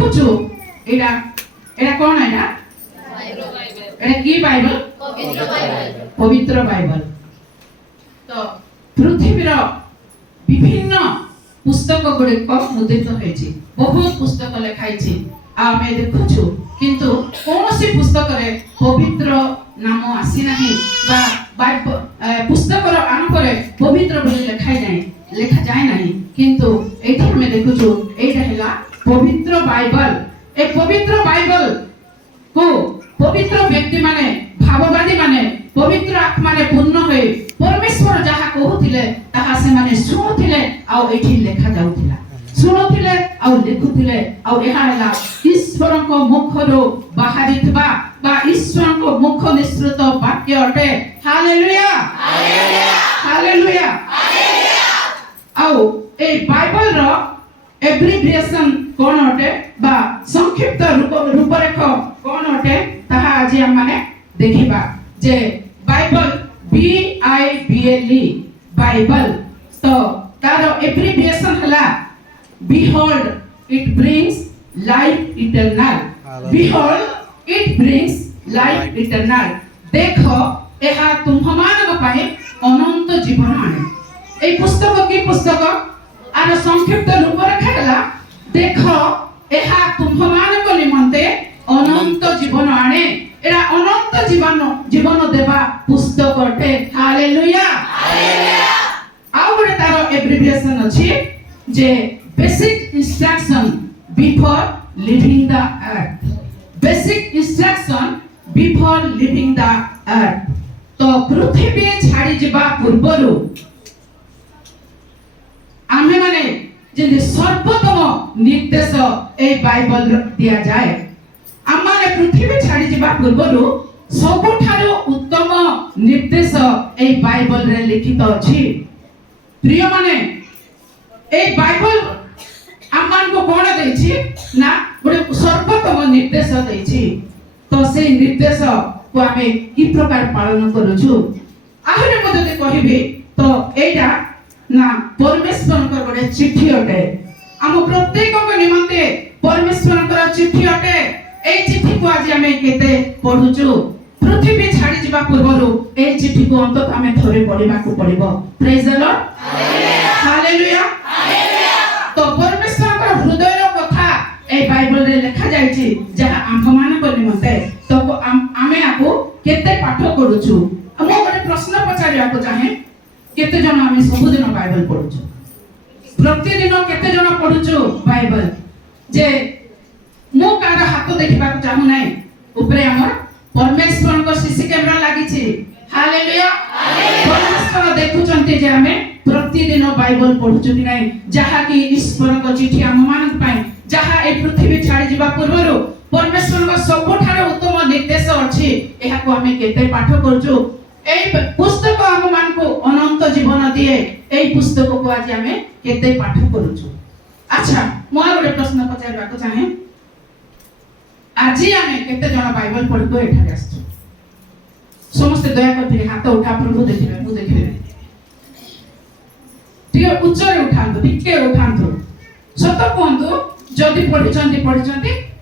দেখুଛୁ এটা এটা কোন এটা এটা কি বাইবেল পবিত্র বাইবেল তো পৃথিবীর বিভিন্ন পুস্তক গুড়িক মুদ্রিত হয়েছে বহুত পুস্তক লেখা হয়েছে আমি দেখুଛୁ কিন্তু কৌশি পুস্তকরে পবিত্র নাম আসি নাই বা পুস্তকর আরম্ভরে পবিত্র বলে লেখা যায় নাই কিন্তু এইটি আমি দেখুଛୁ এইটা হেলা পবিত্র বাইবেল এই পবিত্র বাইবেল কো পবিত্র ব্যক্তি মানে ভাববাদী মানে পবিত্র আত্মারে পূর্ণ হয়ে পরমেশ্বর যাহা কহুଥିଲେ তাহা সেমানে শুণুଥିଲେ ଆଉ ଏଠି ଲେଖା ଯାଉଥିଲା ଶୁଣୁଥିଲେ ଆଉ ଲେଖୁଥିଲେ ଆଉ ଏହା ହେଲା ଈଶ୍ୱରଙ୍କ ମୁଖରୁ ବାହାରିଥିବା ବା ଈଶ୍ୱରଙ୍କ ମୁଖ ନିଃସୃତ ବାକ୍ୟ ଅଟେ ହାଲେଲୁୟା ହାଲେଲୁୟା ଆଉ এই বাইবেলର এব্রিভিয়েশন কোন অটে বা সংক্ষিপ্ত রূপরেখ কোন অটে তাহা আজি ଆମେ ଦେଖିବା যে বাইবেল BIBLE বাইবেল তো তার এব্রিভিয়েশন হলা behold it brings life eternal behold it brings life eternal দেখো ଏହା ତୁମ୍ଭମାନଙ୍କ ପାଇଁ ଅନନ୍ତ ଜୀବନ ଆଣେ এই পুস্তক কি পুস্তক আর সংক্ষিপ্ত রূপরেখা ହେଲା ଦେଖ ଏହା ତୁମ୍ଭମାନଙ୍କ ନିମନ୍ତେ ଅନନ୍ତ ଜୀବନ ଆଣେ ଏରା ଅନନ୍ତ ଜୀବନ ଦେବା ପୁସ୍ତକ ଅଟେ ହାଲେଲୁୟା ଆଉ ଗୋଟେ ତାର ଏବ୍ରିଭିଏସନ ଅଛି ଯେ basic instruction before leaving the earth basic instruction before leaving the earth तो पृथ्वी छाड़ी जिबा पूर्वरु आमे माने जे सर्वोत्तम निर्देश ए बाइबल दिया जाए आमाने पृथ्वी छाड़ी जिबा पूर्वरु सबठारो उत्तम निर्देश ए बाइबल रे लिखित अछि प्रिय माने ए बाइबल आमान को कोन देछि ना गोटे सर्वोत्तम निर्देश देछि तो से निर्देश को आमे की प्रकार पालन करूछु आहुरे म जदि कहिबे तो एटा ना परमेश्वर को गोटे चिट्ठी अटे हम प्रत्येक को निमंते परमेश्वर को चिट्ठी अटे ए चिट्ठी को आज आमे केते पढुछु पृथ्वी छाड़ी जिबा पूर्वरु ए चिट्ठी को अंत आमे थरे पढिबा को पड़िबो praise the Lord hallelujah hallelujah तो परमेश्वर को हृदय कथा ए बाइबल रे लिखा जायछि जहा आम्भमान को निमंते तो आमे आको केते पाठ करूछु हम गोटे प्रश्न पचारिया को चाहे केते जन आमे सब दिन बाइबल पढुछु प्रतिदिन केते जन पढुछु बाइबल जे मो कार हाथ देखिबा को चाहू नै ऊपरे हमर परमेश्वर को सीसी कैमरा लागि छी हालेलुया परमेश्वर देखुचंती जे हमें प्रतिदिन बाइबल पढुछु कि नै जहा कि ईश्वर को चिट्ठी हम मानक पाए जहा ए पृथ्वी छाड़ी जिबा पूर्वरु परमेश्वर को सबठारो उत्तम निर्देश अछि एहा को हमें केते पाठ करछु ए पुस्तक हम मान को अनंत जीवन दिए ए पुस्तक को आज हमें केते पाठ करछु अच्छा मो गोटे प्रश्न पचारबा को चाहे आज हमें केते जन बाइबल पढ को एठा आछछु समस्त दया कर हाथ उठा प्रभु देखिबे मु देखिबे ठीक उच्च उठांतु टिके उठांतु सत कहंतु जदि पढिचंती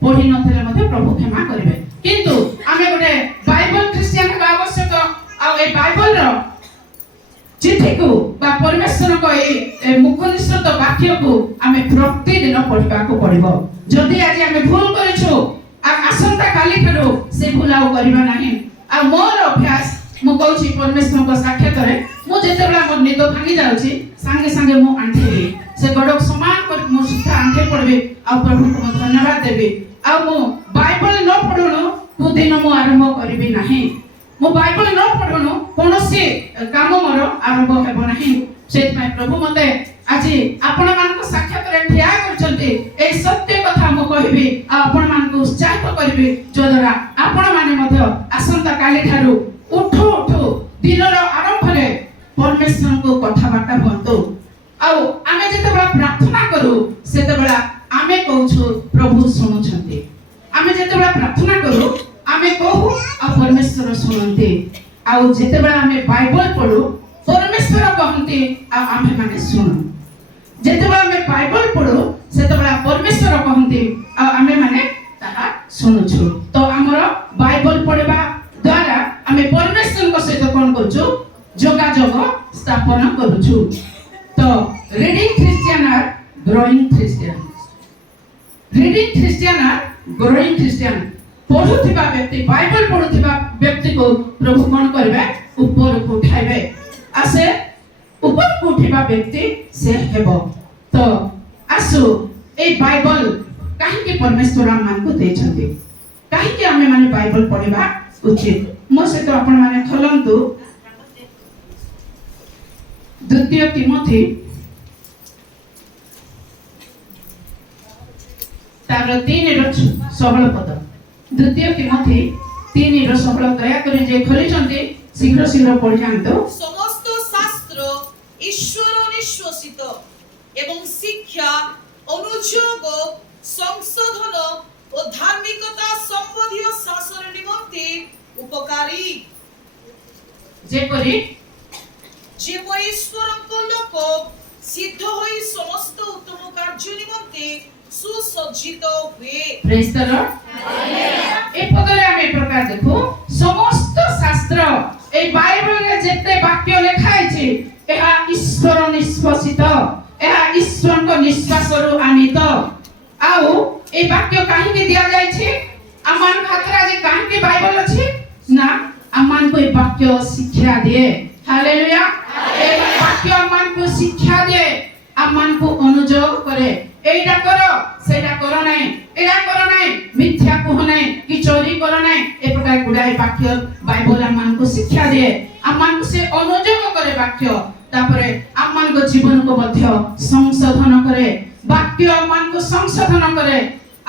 पढि नथले मध्ये प्रभु क्षमा करिवे किंतु आमे गोटे बाइबल क्रिश्चियन का आवश्यक आ ए बाइबल रो चिट्ठी को बा परमेश्वर को ए मुख निश्चित वाक्य को आमे प्रतिदिन पढिबा को पड़िबो जदि आज आमे भूल करिछु आसंता काली फेरो से भूलाउ करिबा नाही आ मोर अभ्यास मु कहूची परमेश्वर को साक्षात रे मु जेतेबेला मोर निद भांगी जाउची संगे संगे मु आंठेबी से गडक समान कर मु सीधा आंठे पड़बे आ प्रभु को धन्यवाद देबी आ मु बाइबल न पढुनो को दिन मु आरंभ करिबी नाही मु बाइबल न पढुनो कोनोसी काम मोर आरंभ हेबो नाही सेत में प्रभु मते आज आपण मान को साक्षात रे ठिया करचंती ए सत्य कथा मु कहिबी आ आपण मान को उत्साहित करबी जोदरा आपण माने मध्य आसंता काली थारु उठो उठो दिनर आरंभ रे परमेश्वर को कथा बार्ता होंतो आउ आमे जते बड़ा प्रार्थना करू सेते बड़ा आमे कहूछु प्रभु सुनुछंती आमे जते बड़ा प्रार्थना करू आमे कहू आ परमेश्वर सुनंती आउ जते बड़ा आमे बाइबल पढू परमेश्वर कहंती आ आमे माने सुनु जते बड़ा आमे बाइबल पढू सेते बड़ा परमेश्वर कहंती आ आमे ଶୁଣୁଛୁ। ତ ଆମର ବାଇବଲ ପଢିବା ଦ୍ୱାରା ଆମେ ପରମେଶ୍ୱରଙ୍କ ସହିତ କ'ଣ କରୁଛୁ? ଯୋଗାଯୋଗ ସ୍ଥାପନ କରୁଛୁ। ତ ରିଡିଂ ଖ୍ରୀଷ୍ଟିଆନ ଆର୍ ଗ୍ରୋଇଂ ଖ୍ରୀଷ୍ଟିଆନ। ରିଡିଂ ଖ୍ରୀଷ୍ଟିଆନ ଆର୍ ଗ୍ରୋଇଂ ଖ୍ରୀଷ୍ଟିଆନ। ପଢୁଥିବା ବ୍ୟକ୍ତି, ବାଇବଲ ପଢୁଥିବା ବ୍ୟକ୍ତିକୁ ପ୍ରଭୁ କ'ଣ କରିବେ? ଉପରକୁ ଉଠାଇବେ। ଆଉ ସେ ଉପରକୁ ଉଠିବା ବ୍ୟକ୍ତି ସେ ହେବ। ତ ଆସୁ এই ବାଇବଲ କାହିଁକି ପରମେଶ୍ୱର ଆମମାନଙ୍କୁ ଦେଇଛନ୍ତି? କାହିଁକି ଆମେ ମାନେ ବାଇବଲ ପଢିବା ଉଚିତ? ମୋ ସହିତ ଆପଣ ମାନେ ଖୋଲନ୍ତୁ ଦ୍ୱିତୀୟ ତିମୋଥୀ ତାର 3:16 ପଦ। ଦ୍ୱିତୀୟ ତିମୋଥୀ 3:16 ଦୟାକରି ଯେ ଖୋଲିଛନ୍ତି ଶୀଘ୍ର ଶୀଘ୍ର ପଢି ଯାଆନ୍ତୁ। সমস্ত শাস্ত্র ঈশ্বর নিঃশ্বসিত এবং শিক্ষা অনুযোগ সংশোধন ও ধার্মিকতা সম্বন্ধীয় শাসন নিমন্তে উপকারী। যেপরি ঈশ্বরଙ୍କ লোক সিদ্ধ হই সমস্ত উত্তম কার্য নিমন্তে সুসজ্জিত ହୁଏ। Praise the Lord. এই পদরে আমি এই প্রকার দেখো সমস্ত শাস্ত্র এই বাইবেলরে যেতে বাক্য লেখা আছে ଏହା ଈଶ୍ୱର ନିଷ୍ପସିତ, ଏହା ଈଶ୍ୱରଙ୍କ ନିଶ୍ୱାସରୁ ଆନିତ। ଆଉ এই ବାକ୍ୟ କାହିଁକି ଦିଆଯାଇଛି? ଆମମାନଙ୍କ ହାତରେ ଆଜି କାହିଁକି ବାଇବଲ ଅଛି? ନା ଆମମାନଙ୍କୁ এই ବାକ୍ୟ ଶିକ୍ଷା ଦିଏ। ହାଲେଲୁୟା। এই ବାକ୍ୟ ଆମମାନଙ୍କୁ ଶିକ୍ଷା ଦିଏ, ଆମମାନଙ୍କୁ ଅନୁଯୋଗ କରେ। এইটা করো, সেটা করো নাই, এটা করো নাই, মিথ্যা কুহ নাই, কি চোরি করো নাই। এই প্রকার গুড়াই বাক্য বাইবেল আমানকু শিক্ষা দিয়ে, আমানকু সে অনুযোগ করে বাক্য। তারপরে আমানকু জীবনকু মধ্য সংশোধন করে, বাক্য আমানকু সংশোধন করে।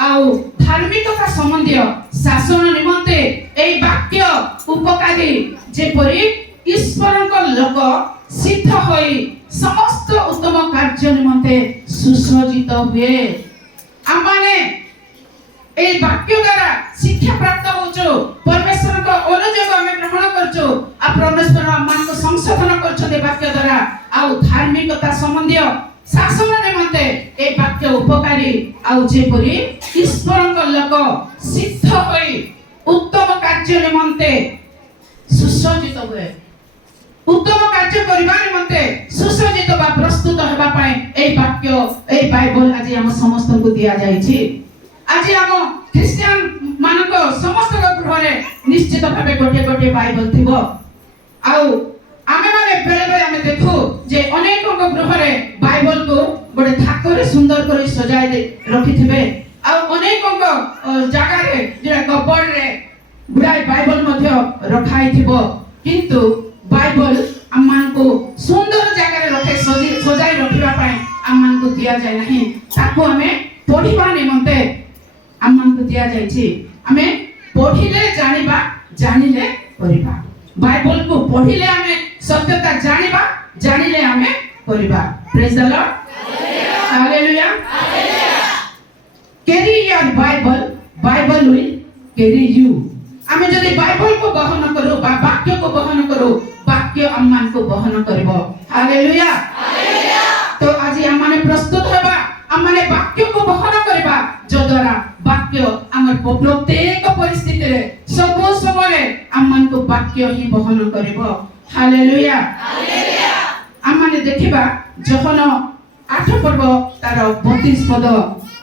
আউ ধার্মিকতা সম্বন্ধীয় শাসন নিমন্তে এই বাক্য উপকারী। যেপরি ঈশ্বরଙ୍କ লোক সিদ্ধ হই সমস্ত উত্তম কার্য নিমন্তে সুসজ্জিত ହୁଏ। ଆମମାନେ এই বাক্য দ্বারা শিক্ষা প্রাপ্ত হଉଛୁ, পরমেশ্বরଙ୍କ অনুযোଗ ଆମେ ଗ୍ରହଣ କରୁଛୁ। ଆଉ ପରମେଶ୍ୱର ଆମମାନଙ୍କୁ ସଂଶୋଧନ କରୁଛନ୍ତି ବାକ୍ୟ ଦ୍ୱାରା। ଆଉ ଧାର୍ମିକତା ସମ୍ବନ୍ଧୀୟ ଶାସନ ନିମନ୍ତେ এই ବାକ୍ୟ ଉପକାରୀ। ଆଉ ଯେପରି ଈଶ୍ୱରଙ୍କ ଲୋକ ସିଦ୍ଧ ହୋଇ ଉତ୍ତମ କାର୍ଯ୍ୟ ନିମନ୍ତେ ସୁସଜ୍ଜିତ ହୁଏ। উত্তম কার্য করিবা নিমন্তে সুসজ্জিত বা প্রস্তুত হেবা পাই এই বাক্য, এই বাইবেল আজি আম সমস্তଙ୍କୁ দিয়া যাইছি। আজি আম খ্রিস্টান মানক সমস্ত গৃহরে নিশ্চিত ভাবে গোটে গোটে বাইবেল থিব। আউ আমি মানে বেলে বেলে আমি দেখু যে অনেক গৃহরে বাইবেল কো গোটে থাকরে সুন্দর করে সজাই রাখিথিবে। আউ অনেক জায়গারে যেটা কবর্ডরে গুড়াই বাইবেল মধ্য রখাই থিব। কিন্তু বাইবেল আমানকু সুন্দর জায়গায় রখে সজাই রখিবা পাই আমানকু দিয়া যায় নাই। তাকু আমি পঢ়িবা নিমন্তে আমানকু দিয়া যাইছি। আমি পঢ়িলে জানিবা, জানিলে করিবা। বাইবেল কু পঢ়িলে আমি সত্যতা জানিবা, জানিলে আমি করিবা। Praise the Lord. Hallelujah. Carry your Bible, Bible will carry you. আমি যদি বাইবেল কো বহন করু বা বাক্য কো বহন করু, বাক্য আমানকু বহন করিব। হালেলুয়া। তো আজি আমানে প্রস্তুত হবা, আমানে বাক্য কো বহন করিবা, যদ্বারা বাক্য আমার প্রত্যেক পরিস্থিতিরে সবু সময়ে আমানকু বাক্য হি বহন করিব। হালেলুয়া। আমানে দেখিবা যখন 8 পর্ব তার 32 পদ।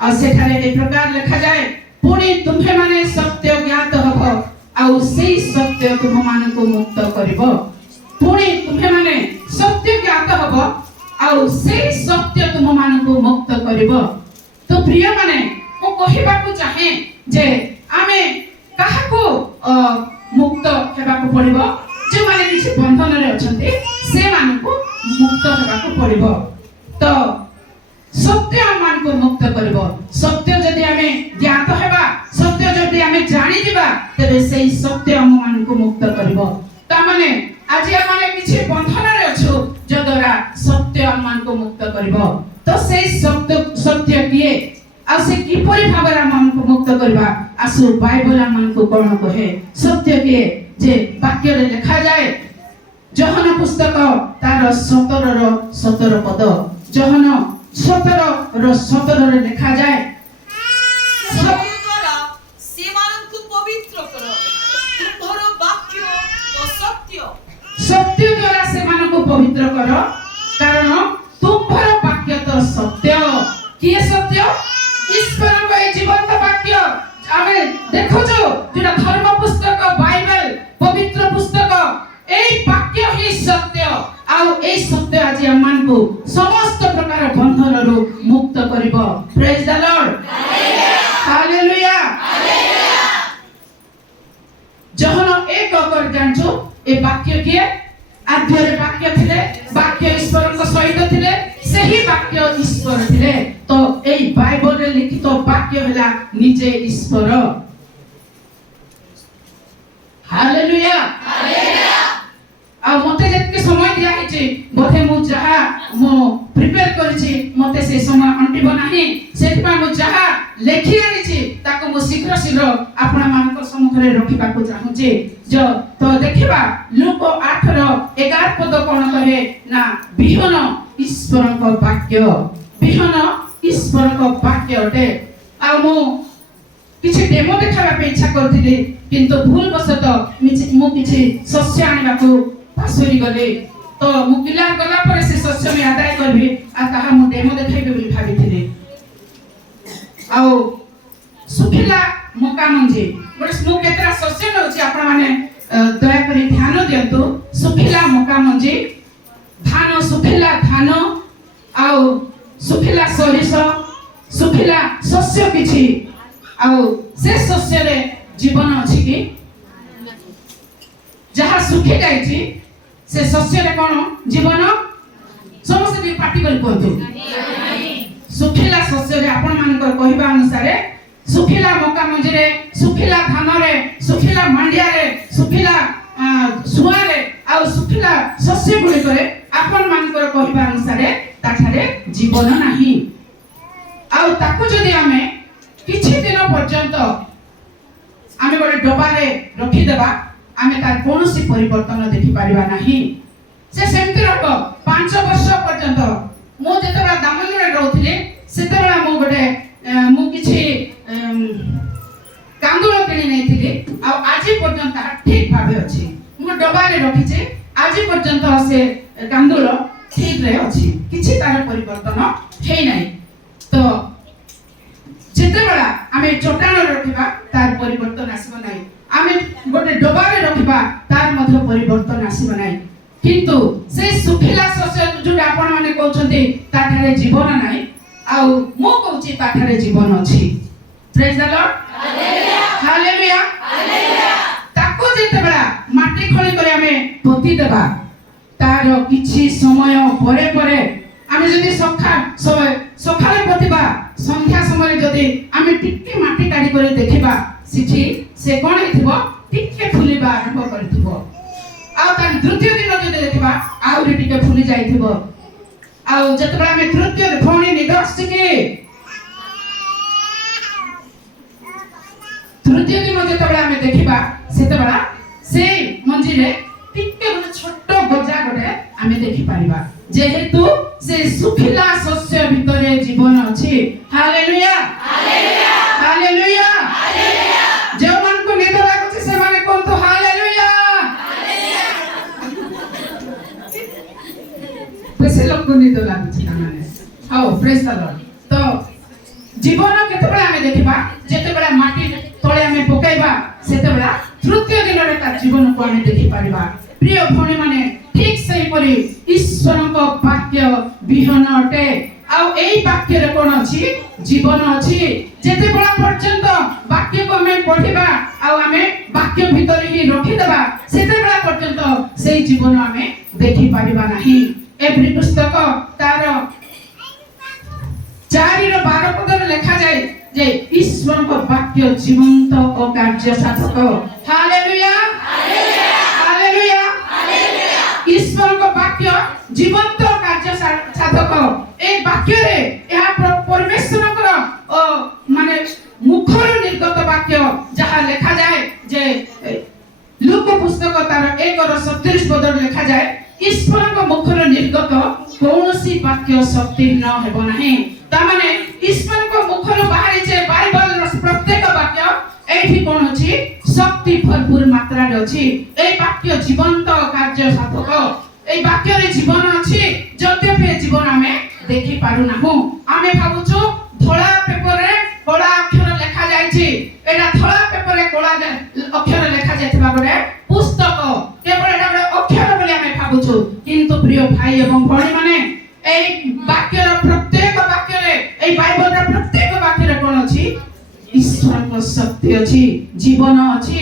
আর সেখানে এই প্রকার লেখা যায়, পুনি তুমে মানে সত্য জ্ঞাত হব, ଆଉ ସେଇ ସତ୍ୟ ତୁମମାନଙ୍କୁ ମୁକ୍ତ କରିବ। ପୁଣି ତୁମେମାନେ ସତ୍ୟ ଜ୍ଞାତ ହବ, ଆଉ ସେଇ ସତ୍ୟ ତୁମମାନଙ୍କୁ ମୁକ୍ତ କରିବ। ତ ପ୍ରିୟମାନେ, ମୁଁ କହିବାକୁ ଚାହେଁ ଯେ ଆମେ କାହାକୁ ମୁକ୍ତ ହେବାକୁ ପଡ଼ିବ? ଯେଉଁମାନେ କିଛି ବନ୍ଧନରେ ଅଛନ୍ତି ସେମାନଙ୍କୁ ମୁକ୍ତ ହେବାକୁ ପଡ଼ିବ। ତ ସତ୍ୟ ଆମମାନଙ୍କୁ ମୁକ୍ତ କରିବ। ସତ୍ୟ ଯଦି ଆମେ ଜ୍ଞାତ ହେବା, ସତ୍ୟ ଯଦି ଆମେ ଜାଣିଯିବା, ତେବେ ସେଇ ସତ୍ୟ ଆମମାନଙ୍କୁ ମୁକ୍ତ କରିବ। ତାମାନେ ଆଜି ଆମେ କିଛି ବନ୍ଧନରେ ଅଛୁ, ଯଦ୍ୱାରା ସତ୍ୟ ଆମମାନଙ୍କୁ ମୁକ୍ତ କରିବ। ତ ସେଇ ସତ୍ୟ କିଏ? ଆଉ ସେ କିପରି ଭାବରେ ଆମମାନଙ୍କୁ ମୁକ୍ତ କରିବା? ଆସୁ ବାଇବେଲ ଆମମାନଙ୍କୁ କ'ଣ କହେ? ସତ୍ୟ କିଏ? ଯେ ବାକ୍ୟରେ ଲେଖାଯାଏ, ଯୋହନ ପୁସ୍ତକ ତାର 17 ପଦ। ଯୋହନ 17 ଲେଖାଯାଏ, দ্বারা সে କର କାରଣ ତୁମ୍ଭର ବାକ୍ୟ ତ ସତ୍ୟ। କିଏ ସତ୍ୟ? ଈଶ୍ୱରଙ୍କ ଏ ଜୀବନ୍ତ ବାକ୍ୟ ଆମେ ଦେଖୁଛୁ ଯୋଉଟା ଧର୍ମ ପୁସ୍ତକ ବାଇବେଲ ପବିତ୍ର ପୁସ୍ତକ এই বাক্য ହିଁ ସତ୍ୟ ଆଉ এই ସତ୍ୟ ଆଜି ଆମମାନଙ୍କୁ ସମସ୍ତ ପ୍ରକାର ବନ୍ଧନରୁ ମୁକ୍ତ କରିବ। ପ୍ରେଜ୍ ଦ ଲର୍ଡ, ହାଲେଲୁୟା। ଜହନ 1 ଜାଣିଛୁ ଏ ବାକ୍ୟ କିଏ? ଆଦ୍ୟରେ ବାକ୍ୟ ଥିଲେ, ବାକ୍ୟ ଈଶ୍ୱରଙ୍କ ସହିତ ଥିଲେ, ସେହି ବାକ୍ୟ ଈଶ୍ୱର ଥିଲେ। ତ এই ବାଇବଲରେ ଲିଖିତ ବାକ୍ୟ ହେଲା ନିଜେ ଈଶ୍ୱର। ହାଲେଲୁୟା। ଆଉ ମତେ ଯେତିକି ସମୟ ଦିଆ ହେଇଛି ବୋଧେ ମୁଁ ଯାହା ମୁଁ ପ୍ରିପେୟାର କରିଛି ମତେ ସେ ସମୟ ଅଣ୍ଟିବ ନାହିଁ। ସେଥିପାଇଁ ମୁଁ ଯାହା ଲେଖି ଆଣିଛି ତାକୁ ମୁଁ ଶୀଘ୍ର ଶୀଘ୍ର ଆପଣମାନଙ୍କ ସମ୍ମୁଖରେ ରଖିବାକୁ ଚାହୁଁଛି। ତ ଦେଖିବା ଲୁକ 8:11 ପଦ କଣ କହେ ନା ବିହନ ଈଶ୍ୱରଙ୍କ ବାକ୍ୟ। ବିହନ ଈଶ୍ୱରଙ୍କ ବାକ୍ୟ ଅଟେ। ଆଉ ମୁଁ କିଛି ଡେମୋ ଦେଖାଇବା ପାଇଁ ଇଚ୍ଛା କରିଥିଲି କିନ୍ତୁ ଭୁଲ ବଶତଃ ମୁଁ କିଛି ଶସ୍ୟ ଆଣିବାକୁ ପାଶୋରି ଗଲି। ତ ମୁଁ ପିଲା ଗଲା ପରେ ସେ ଶସ୍ୟ ମୁଁ ଆଦାୟ କରିବି ଆଉ ତାହା ମୁଁ ଡେମୋ ଦେଖାଇବି ବୋଲି ଭାବିଥିଲି। ଆଉ ଶୁଖିଲା ମକା ମଞ୍ଜି ଗୋଟେ ମୁଁ କେତେଟା ଶସ୍ୟ ନେଉଛି ଆପଣମାନେ ଦୟାକରି ଧ୍ୟାନ ଦିଅନ୍ତୁ। ଶୁଖିଲା ମକା ମଞ୍ଜି, ଧାନ, ଶୁଖିଲା ଧାନ ଆଉ ଶୁଖିଲା ସୋରିଷ, ଶୁଖିଲା ଶସ୍ୟ କିଛି। ଆଉ ସେ ଶସ୍ୟରେ ଜୀବନ ଅଛି କି? ଯାହା ଶୁଖି ଯାଇଛି ସେ ଶସ୍ୟରେ କଣ ଜୀବନ? ସମସ୍ତେ ଟିକେ ପାଟି କରି କୁହନ୍ତୁ ଶୁଖିଲା ଶସ୍ୟରେ ଆପଣମାନଙ୍କର କହିବା ଅନୁସାରେ ଶୁଖିଲା ମକା ମଞ୍ଜିରେ, ଶୁଖିଲା ଧାନରେ, ଶୁଖିଲା ମାଣ୍ଡିଆରେ, ଶୁଖିଲା ସୁଆରେ ଆଉ ଶୁଖିଲା ଶସ୍ୟ ଗୁଡ଼ିକରେ ଆପଣମାନଙ୍କର କହିବା ଅନୁସାରେ ତାଠାରେ ଜୀବନ ନାହିଁ। ଆଉ ତାକୁ ଯଦି ଆମେ କିଛି ଦିନ ପର୍ଯ୍ୟନ୍ତ ଆମେ ଗୋଟେ ଡବାରେ ରଖିଦେବା ଆମେ ତାର କୌଣସି ପରିବର୍ତ୍ତନ ଦେଖିପାରିବା ନାହିଁ। ସେ ସେମିତି ରହିବ 5 ବର୍ଷ ପର୍ଯ୍ୟନ୍ତ। ମୁଁ ଯେତେବେଳେ ଦାମୋଦରରେ ରହୁଥିଲି ସେତେବେଳେ ମୁଁ କିଛି କାନ୍ଦୁଳ କିଣି ନେଇଥିଲି ଆଉ ଆଜି ପର୍ଯ୍ୟନ୍ତ ଠିକ ଭାବେ ଅଛି। ମୁଁ ଡବାରେ ରଖିଛି, ଆଜି ପର୍ଯ୍ୟନ୍ତ ସେ କାନ୍ଦୁଳ ଠିକରେ ଅଛି, କିଛି ତାର ପରିବର୍ତ୍ତନ ହେଇନାହିଁ। ତ ଯେତେବେଳେ ଆମେ ଚଟାଣରେ ରଖିବା ତାର ପରିବର୍ତ୍ତନ ଆସିବ ନାହିଁ, ଆମେ ଗୋଟେ ଡବାରେ ରଖିବା ତାର ମଧ୍ୟ ପରିବର୍ତ୍ତନ ଆସିବ ନାହିଁ। କିନ୍ତୁ ସେ ଶୁଖିଲା ଶସ୍ୟ ଯୋଉଟା ଆପଣମାନେ କହୁଛନ୍ତି ତାଠାରେ ଜୀବନ ନାହିଁ ଆଉ ମୁଁ କହୁଛି ତାଠାରେ ଜୀବନ ଅଛି। ପ୍ରେଜ୍ ଦ ଲର୍ଡ, ହାଲେଲୁୟା। ତାକୁ ଯେତେବେଳେ ମାଟି ଖୋଳି କରି ଆମେ ପୋତି ଦେବା ତାର କିଛି ସମୟ ପରେ ପରେ ଆମେ ଯଦି ସକାଳେ ପୋତିବା ସନ୍ଧ୍ୟା ସମୟରେ ଯଦି ଆମେ ଟିକେ ମାଟି କାଢି କରି ଦେଖିବା ସେଠି ସେ କଣ ହେଇଥିବ ଟିକେ ଫୁଲିବା ଆରମ୍ଭ କରିଥିବ। ଆଉ ତାର ଦ୍ୱିତୀୟ ଦିନ ଯଦି ଦେଖିବା ଆହୁରି ଟିକେ ଫୁଲି ଯାଇଥିବ। ଆଉ ଯେତେବେଳେ ଆମେ ତୃତୀୟ ଭଉଣୀ ନିଦ ଆସୁଛି କି ତୃତୀୟ ଦିନ ଯେତେବେଳେ ଆମେ ଦେଖିବା ସେତେବେଳେ ସେଇ ମଞ୍ଜିରେ ଟିକେ ଗୋଟେ ଛୋଟ ଗଜା ଗୋଟେ ଆମେ ଦେଖିପାରିବା ଯେହେତୁ ସେ ଶୁଖିଲା ଶସ୍ୟ ଭିତରେ ଜୀବନ ଅଛି। Hallelujah, hallelujah. ଯେଉଁମାନଙ୍କୁ ନିଦ ଲାଗୁଛି ସେମାନେ କୁହନ୍ତୁ ହାଲେଲୁୟା। ବେଶୀ ଲୋକଙ୍କୁ ନିଦ ଲାଗୁଛି ତାମାନେ। ହଉ, ପ୍ରେଜ୍ ଦ ଲର୍ଡ। ତ ଜୀବନ କେତେବେଳେ ଆମେ ଦେଖିବା ଯେତେବେଳେ ମାଟି ତଳେ ଆମେ ପକାଇବା ସେତେବେଳେ ତୃତୀୟ ଦିନରେ ତାର ଜୀବନକୁ ଆମେ ଦେଖିପାରିବା। ପ୍ରିୟ ଭଉଣୀମାନେ ଠିକ ସେହିପରି ଈଶ୍ୱରଙ୍କ ବାକ୍ୟ ବିହନ ଅଟେ ଆଉ ଏଇ ବାକ୍ୟରେ କଣ ଅଛି? ଜୀବନ ଅଛି। ଯେତେବେଳେ ପର୍ଯ୍ୟନ୍ତ ବାକ୍ୟକୁ ଆମେ ପଢିବା ଆଉ ଆମେ ବାକ୍ୟ ଭିତରେ ହିଁ ରଖିଦେବା ସେତେବେଳେ ପର୍ଯ୍ୟନ୍ତ ସେଇ ଜୀବନ ଆମେ ଦେଖିପାରିବା ନାହିଁ। ଏଭ୍ରି ପୁସ୍ତକ ତାର 4:12 ପଦରେ ଲେଖାଯାଏ ଯେ ଈଶ୍ୱରଙ୍କ ବାକ୍ୟ ଜୀବନ୍ତ ଓ କାର୍ଯ୍ୟ ସାଧକ। Hallelujah, hallelujah. ଈଶ୍ୱରଙ୍କ ବାକ୍ୟ ଜୀବନ୍ତ କାର୍ଯ୍ୟ ସାଧକ। এই বাক্যরে ଏହା পরমেশ্বরଙ୍କର মানে মুখରୁ ନିର୍ଗତ ବାକ୍ୟ ଯାହା ଲେଖାଯାଏ ଯେ ଲୁକ ପୁସ୍ତକ ତାର 1:37 ପଦରେ ଲେଖାଯାଏ ଈଶ୍ୱରଙ୍କ ମୁଖରୁ ନିର୍ଗତ କୌଣସି ବାକ୍ୟ ଶକ୍ତିହୀନ ହେବ ନାହିଁ। ତାମାନେ ଈଶ୍ୱରଙ୍କ ମୁଖରୁ ବାହାରିছে ବାଇବେଲର ପ୍ରତ୍ୟେକ ବାକ୍ୟ ଏଇଠି କଣ ଅଛି? ଶକ୍ତି ଭରପୁର ମାତ୍ରାରେ ଅଛି। এই ବାକ୍ୟ ଜୀବନ୍ତ କାର୍ଯ୍ୟ ସାଧକ। এই বাক্যরে জীবন ଅଛି যদ্যপি জীবন ଆମେ দেখি পারু নাহু ଆମେ ভাবুଛୁ ধଳা পেপরে কলা অক্ষর লেখা যাইছি এটা ধଳা পেপরে কলা অক্ষর লেখা যাইଥିବା ଗୋଟେ পুস্তক কেবল এটা ଗୋଟେ অক্ষর বলে ଆମେ ভাবুଛୁ কিন্তু প্রিয় ভাই এবং ভଉଣୀ মানে এই বাক্যର প্রত্যেক বাক্যরে এই বাইবেলର প্রত্যেক বাক্যরে কোন ଅଛି ଈଶ୍ୱରଙ୍କ ଶକ୍ତି ଅଛି ଜୀବନ ଅଛି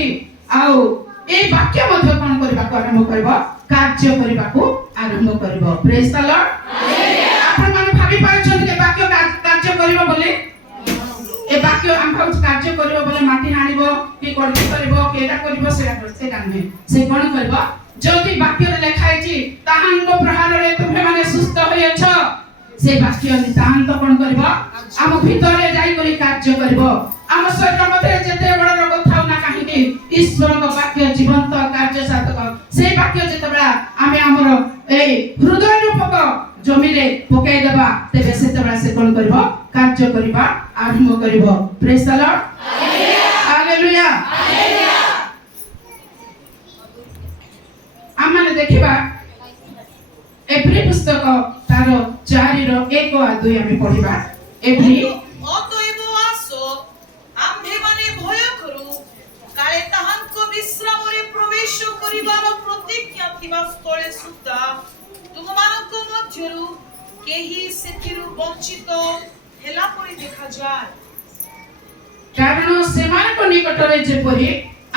ଆଉ এই বাক্য ମଧ୍ୟ কোন କରିବାକୁ ଆରମ୍ଭ କରିବ କାର୍ଯ୍ୟ କରିବାକୁ ଆରମ୍ଭ କରିବ ପ୍ରେଜ୍ ଦ ଲର୍ଡ ଆପଣ ମାନେ ଭାବି ପାରୁଛନ୍ତି ଯେ ବାକ୍ୟ କାର୍ଯ୍ୟ କରିବ ବୋଲି ଏ ବାକ୍ୟ ଆମ ଭାବୁଛୁ କାର୍ଯ୍ୟ କରିବ ବୋଲି ମାଟି ହାଣିବ କି କଡକି କରିବ କି ଏଟା କରିବ ସେଟା ନୁହେଁ ସେ କଣ କରିବ ଯଦି ବାକ୍ୟରେ ଲେଖା ହେଇଛି ତାହାଙ୍କ ପ୍ରହାରରେ ତୁମେ ମାନେ ସୁସ୍ଥ ହୋଇଅଛ ସେ ବାକ୍ୟ ନିତାନ୍ତ କଣ କରିବ ଆମ ଭିତରେ ଯାଇ କରି କାର୍ଯ୍ୟ କରିବ ଆମ ଶରୀର ମଧ୍ୟରେ ଯେତେ ବଡ଼ ରୋଗ ଥାଉ ନା କାହିଁକି ଈଶ୍ୱରଙ୍କ ବାକ୍ୟ ଜୀବନ୍ତ କାର୍ଯ୍ୟ ସାଧକ ସେ ବାକ୍ୟ ଯେତେବେଳେ ଆମେ ଆମର এই ହୃଦୟ ରୂପକ ଜମିରେ ପକାଇ ଦେବା ତେବେ ସେତେବେଳେ ସେ କଣ କରିବ କାର୍ଯ୍ୟ କରିବା ଆରମ୍ଭ କରିବ ପ୍ରେଜ୍ ଦ ଲର୍ଡ ହାଲେଲୁୟା ଆମେ ଦେଖିବା ଏଭ୍ରି ପୁସ୍ତକ ତାର 4 ର 1 ଆଉ 2 ଆମେ ପଢିବା ଏଭ୍ରି অতএব আসো আম্ভেମାନେ ভয় কରୁ কাଳେ তাহাଙ୍କ ବିଶ୍ରାମରେ ପ୍ରବେଶ କରିବାର ପ୍ରତିଜ୍ଞା ଥିବା ସ୍ଥଳେ ସୁଦ୍ଧା ତୁମମାନଙ୍କ ମଧ୍ୟରୁ କେହି ସେଥିରୁ ବଞ୍ଚିତ ହେଲା ପରି ଦେଖାଯାଏ କାରଣ ସେମାନଙ୍କ ନିକଟରେ ଯେପରି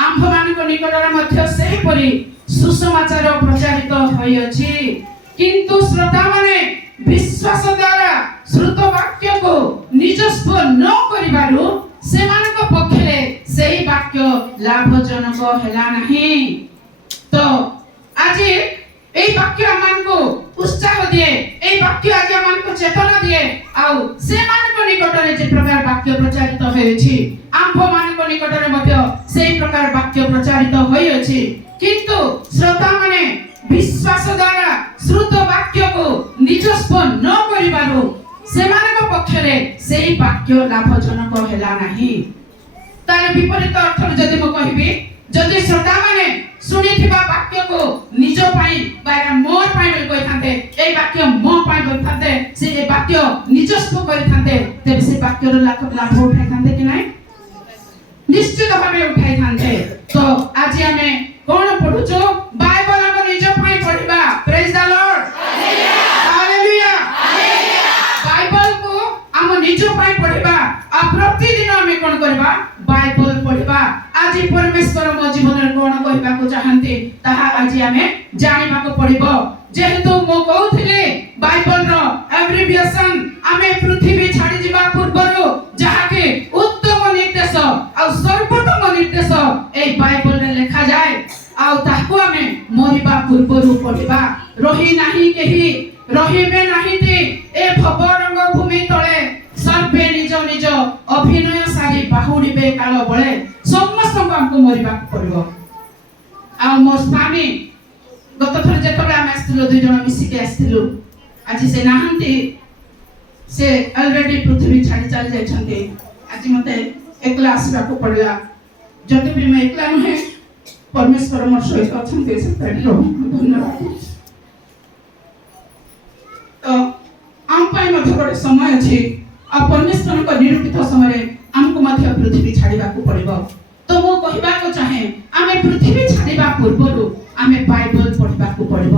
ଆମ୍ଭମାନଙ୍କ ନିକଟରେ ମଧ୍ୟ ସେହିପରି ସୁସମାଚାର ପ୍ରଚାରିତ ହୋଇଅଛି କିନ୍ତୁ ଶ୍ରୋତାମାନେ ବିଶ୍ୱାସ ଦ୍ୱାରା ଶ୍ରୁତ ବାକ୍ୟକୁ ନିଜସ୍ୱ ନ କରିବାରୁ ସେମାନଙ୍କ ପକ୍ଷରେ ସେହି ବାକ୍ୟ ଲାଭଜନକ ହେଲା ନାହିଁ ତ ଆଜି এই বাক্য আমানকো উৎসাহ দিয়ে এই বাক্য আজ আমানকো চেতনা দিয়ে ଆଉ ସେମାନଙ୍କ ନିକଟରେ যে ପ୍ରକାର ବାକ୍ୟ ପ୍ରଚାରିତ ହୋଇଅଛି ଆମ୍ଭ ମାନଙ୍କ ନିକଟରେ ମଧ୍ୟ ସେହି ପ୍ରକାର ବାକ୍ୟ ପ୍ରଚାରିତ ହୋଇଅଛି କିନ୍ତୁ ଶ୍ରୋତା ମାନେ ବିଶ୍ୱାସ ଦ୍ୱାରା ଶ୍ରୁତ ବାକ୍ୟକୁ ନିଜସ୍ୱ ନ କରିବାରୁ ସେମାନଙ୍କ ପକ୍ଷରେ ସେହି ବାକ୍ୟ ଲାଭଜନକ ହେଲା ନାହିଁ ତାର ବିପରୀତ ଅର୍ଥରେ ଯଦି ମୁଁ କହିବି ଯଦି ଶ୍ରୋତା ମାନେ ଶୁଣିଥିବା ବାକ୍ୟକୁ ନିଜ ପାଇଁ ବା ମୋର ପାଇଁ ବୋଲି କହିଥାନ୍ତେ এই ବାକ୍ୟ ମୋ ପାଇଁ କହିଥାନ୍ତେ ସେ ଏ ବାକ୍ୟ ନିଜସ୍ୱ କରିଥାନ୍ତେ ତେବେ ସେ ବାକ୍ୟର ଲାଭ ଉଠାଇଥାନ୍ତେ କି ନାହିଁ ନିଶ୍ଚିତ ଭାବେ ଉଠାଇଥାନ୍ତେ ତ ଆଜି ଆମେ କଣ ପଢୁଛୁ ବାଇବେଲ ଆମ ନିଜ ପାଇଁ ପଢିବା ପ୍ରେଜ୍ ଦ ଲର୍ଡ ହାଲେଲୁୟା ବାଇବେଲକୁ ଆମ ନିଜ ପାଇଁ ପଢିବା ଆଉ ପ୍ରତିଦିନ ଆମେ କଣ କରିବା ବାଇବେଲ ପଢିବା ଆଜି ପରମେଶ୍ୱର ମୋ ଜୀବନରେ କଣ କହିବାକୁ ଚାହାନ୍ତି ତାହା ଆଜି ଆମେ ଜାଣିବାକୁ ପଡିବ ଯେହେତୁ ମୁଁ କହୁଥିଲି ବାଇବେଲର ଆବ୍ରିଭିଏସନ ଆମେ ପୃଥିବୀ ଛାଡି ଯିବା ପୂର୍ବରୁ ଯାହାକି ଉତ୍ତମ ନିର୍ଦ୍ଦେଶ ଆଉ ସର୍ବୋତ୍ତମ ନିର୍ଦ୍ଦେଶ এই ବାଇବେଲରେ ଲେଖା ଯାଏ ଆଉ ତାକୁ ଆମେ ମରିବା ପୂର୍ବରୁ ପଢିବା ରହି ନାହିଁ କେହି ରହିବେ ନାହିଁଟି ଏ ଭବରଙ୍ଗ ଭୂମି ତଳେ ସର୍ବେ ନିଜ ନିଜ ଅଭିନୟ ସାରି ବାହୁଡ଼ିବେ କାଳ ବଳେ ସମସ୍ତଙ୍କୁ ଆମକୁ ମରିବାକୁ ପଡିବ ଆଉ ମୋ ସ୍ୱାମୀ ଗତ ଥର ଯେତେବେଳେ ଆମେ ଆସିଥିଲୁ 2 ଜଣ ମିଶିକି ଆସିଥିଲୁ ଆଜି ସେ ନାହାନ୍ତି ସେ ଅଲରେଡି ପୃଥିବୀ ଛାଡି ଚାଲି ଯାଇଛନ୍ତି ଆଜି ମତେ ଏକଲା ଆସିବାକୁ ପଡିଲା ଯଦି ବି ମୁଁ ଏକଲା ନୁହେଁ ପରମେଶ୍ୱର ମୋ ସହିତ ଅଛନ୍ତି ସେଥିପାଇଁ ଧନ୍ୟବାଦ ତ ଆମ ପାଇଁ ମଧ୍ୟ ଗୋଟେ ସମୟ ଅଛି ଆଉ ପରମେଶ୍ୱରଙ୍କ ନିରୂପିତ ସମୟରେ ଆମକୁ ମଧ୍ୟ ପୃଥିବୀ ଛାଡିବାକୁ ପଡିବ ତ ମୁଁ କହିବାକୁ ଚାହେଁ ଆମେ ପୃଥିବୀ ଛାଡିବା ପୂର୍ବରୁ ଆମେ ବାଇବେଲ ପଢିବାକୁ ପଡିବ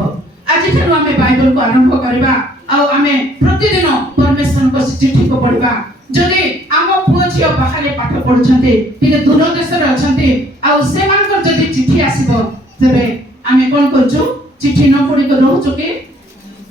ଆଜିଠାରୁ ଆମେ ବାଇବେଲକୁ ଆରମ୍ଭ କରିବା ଆଉ ଆମେ ପ୍ରତିଦିନ ପରମେଶ୍ୱରଙ୍କ ଚିଠିକୁ ପଢିବା ଯଦି ଆମ ପୁଅ ଝିଅ ବାହାରେ ପାଠ ପଢୁଛନ୍ତି ଟିକେ ଦୂର ଦେଶରେ ଅଛନ୍ତି ଆଉ ସେମାନଙ୍କର ଯଦି ଚିଠି ଆସିବ ତେବେ ଆମେ କଣ କରୁଛୁ ଚିଠି ନ ପଢିକି ରହୁଛୁ କି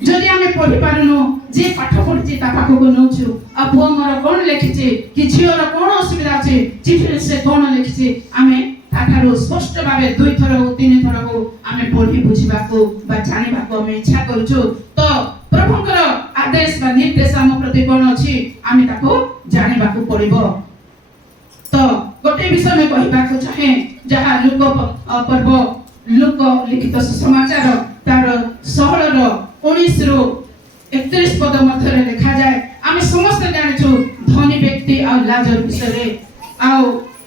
ଯଦି ଆମେ ପଢି ପାରୁନୁ ଯେ ପାଠ ପଢିଛି ତା ପାଖକୁ ନେଉଛୁ ଆଉ ପୁଅ ମୋର କଣ ଲେଖିଛି କି ଝିଅର କଣ ଅସୁବିଧା ଅଛି ଚିଠିରେ ସେ କଣ ଲେଖିଛି ଆମେ ତାଠାରୁ ସ୍ପଷ୍ଟ ଭାବେ 2 ଥର ହଉ 3 ଥର ହଉ ଆମେ ପଢି ବୁଝିବାକୁ ବା ଜାଣିବାକୁ ଆମେ ଇଚ୍ଛା କରୁଛୁ ତ ପ୍ରଭୁଙ୍କର ଆଦେଶ ବା ନିର୍ଦ୍ଦେଶ ଆମ ପ୍ରତି କଣ ଅଛି ଆମେ ତାକୁ ଜାଣିବାକୁ ପଡିବ ତ ଗୋଟେ ବିଷୟ ମୁଁ କହିବାକୁ ଚାହେଁ ଯାହା ଲୁକ ପର୍ବ ଲୁକ ଲିଖିତ ସୁସମାଚାର ତାର 16 ର 19 ରୁ 31 ପଦ ମଧ୍ୟରେ ଲେଖା ଯାଏ ଆମେ ସମସ୍ତେ ଜାଣିଛୁ ଧନୀ ବ୍ୟକ୍ତି ଆଉ ଲାଜର ବିଷୟରେ ଆଉ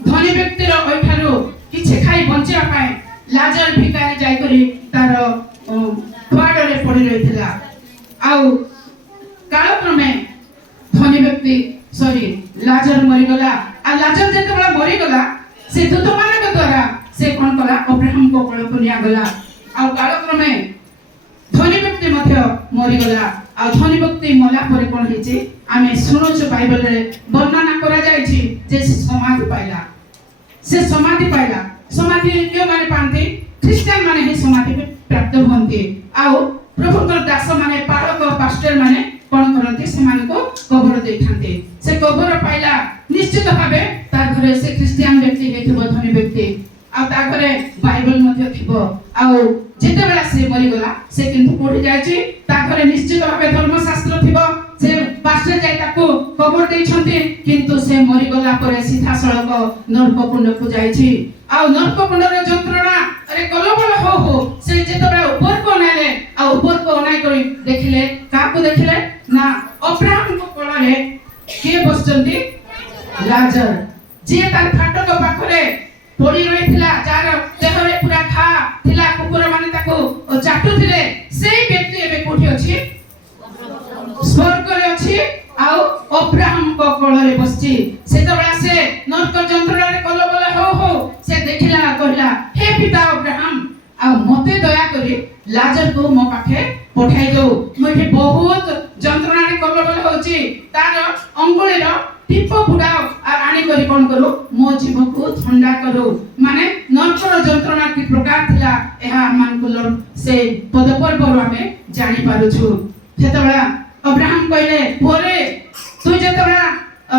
ଧନୀ ବ୍ୟକ୍ତିର ଏଠାରୁ କିଛି ଖାଇ ବଞ୍ଚିବା ପାଇଁ ଲାଜର ଭିକାରୀ ଯାଇକରି ତାର ଖୁଆଡ଼ରେ ପଡ଼ି ରହିଥିଲା। ଆଉ କାଳକ୍ରମେ ଧନୀ ବ୍ୟକ୍ତି ଲାଜର ମରିଗଲା। ଆଉ ଲାଜର ଯେତେବେଳେ ମରିଗଲା ସେ ଦୂତମାନଙ୍କ ଦ୍ୱାରା ସେ କ'ଣ କଲା ଅବ୍ରାହମଙ୍କ କୋଳକୁ ନିଆଗଲା। ଆଉ କାଳକ୍ରମେ ଧନୀ ବ୍ୟକ୍ତି ମଧ୍ୟ ମରିଗଲା। ଆଉ ଧନୀ ବ୍ୟକ୍ତି ମଲା ପରେ କ'ଣ ହେଇଛି ଆମେ ଶୁଣୁଛୁ ବାଇବଲରେ ବର୍ଣ୍ଣନା କରାଯାଇଛି ଯେ ସେ ସମାଧି ପାଇଲା। ସେ ସମାଧି ପାଇଲା। ସମାଧି କେଉଁମାନେ ପାଆନ୍ତି? ଖ୍ରୀଷ୍ଟିଆନ ମାନେ ହିଁ ସମାଧି ପ୍ରାପ୍ତ ହୁଅନ୍ତି। ଆଉ ପ୍ରଭୁଙ୍କର ଦାସ ମାନେ ପାଳକ ପାଷ୍ଟର ମାନେ କ'ଣ କରନ୍ତି ସେମାନଙ୍କୁ କବର ଦେଇଥାନ୍ତି। ସେ କବର ପାଇଲା ନିଶ୍ଚିତ ଭାବେ ତା ଘରେ ସେ ଖ୍ରୀଷ୍ଟିଆନ ବ୍ୟକ୍ତି ହେଇଥିବ ଧନୀ ବ୍ୟକ୍ତି। ଆଉ ତା ଘରେ ବାଇବଲ ମଧ୍ୟ ଥିବ। ଆଉ ଯେତେବେଳେ ସେ ମରିଗଲା ସେ କିନ୍ତୁ କୋଉଠି ଯାଇଛି? ତା ଘରେ ନିଶ୍ଚିତ ଭାବେ ଧର୍ମଶାସ୍ତ୍ର ଥିବ। ସେ ପାଷ୍ଟର ଯାଇ ତାକୁ କବର ଦେଇଛନ୍ତି କିନ୍ତୁ ସେ ମରିଗଲା ପରେ ସିଧାସଳଖ ନରକକୁଣ୍ଡକୁ ଯାଇଛି। ଆଉ ନରକକୁଣ୍ଡର ଯନ୍ତ୍ରଣା ଆରେ କଲବଲ ହଉ ହଉ ସେ ଯେତେବେଳେ ଉପରକୁ ଅନାଇଲେ ଆଉ ଉପରକୁ ଅନାଇ କରି ଦେଖିଲେ କାହାକୁ ଦେଖିଲେ ନା ଅବ୍ରାହମଙ୍କ କୋଳରେ କିଏ ବସିଛନ୍ତି? ଲାଜର, ଯିଏ ତାର ଫାଟକ ପାଖରେ ପଡ଼ି ରହିଥିଲା, ଯାହାର ଦେହରେ ପୁରା ଘା ଥିଲା, କୁକୁର ମାନେ ତାକୁ ଚାଟୁଥିଲେ, ସେଇ ବ୍ୟକ୍ତି ଏବେ କୋଉଠି ଅଛି? ସ୍ୱର୍ଗରେ ଅଛି। ଆଉ ଅବ୍ରାହମଙ୍କ କୋଳରେ ବସିଛି। ସେତେବେଳେ ସେ ନରକ ଯନ୍ତ୍ରଣାରେ କଲବଲ ହଉ ହଉ ସେ ଦେଖିଲା, କହିଲା ହେ ପିତା ଅବ୍ରାହମ, ଆଉ ମତେ ଦୟାକରି ଲାଜରକୁ ମୋ ପାଖେ ପଠାଇ ଦଉ। ମୁଁ ଏଠି ବହୁତ ଯନ୍ତ୍ରଣାରେ କଲବଲ ହଉଛି। ତାର ଅଙ୍ଗୁଳିର ଟିପ ଫୁଟାଅ ଆଉ ଆଣିକରି କ'ଣ କରୁ ମୋ ଜୀବକୁ ଥଣ୍ଡା କରୁ। ମାନେ ନରକର ଯନ୍ତ୍ରଣା କି ପ୍ରକାର ଥିଲା ଏହା ଆମମାନଙ୍କୁ ସେ ପଦପର୍ବରୁ ଆମେ ଜାଣିପାରୁଛୁ। ସେତେବେଳେ ଅବ୍ରାହମ କହିଲେ ପୁଅରେ ତୁ ଯେତେବେଳେ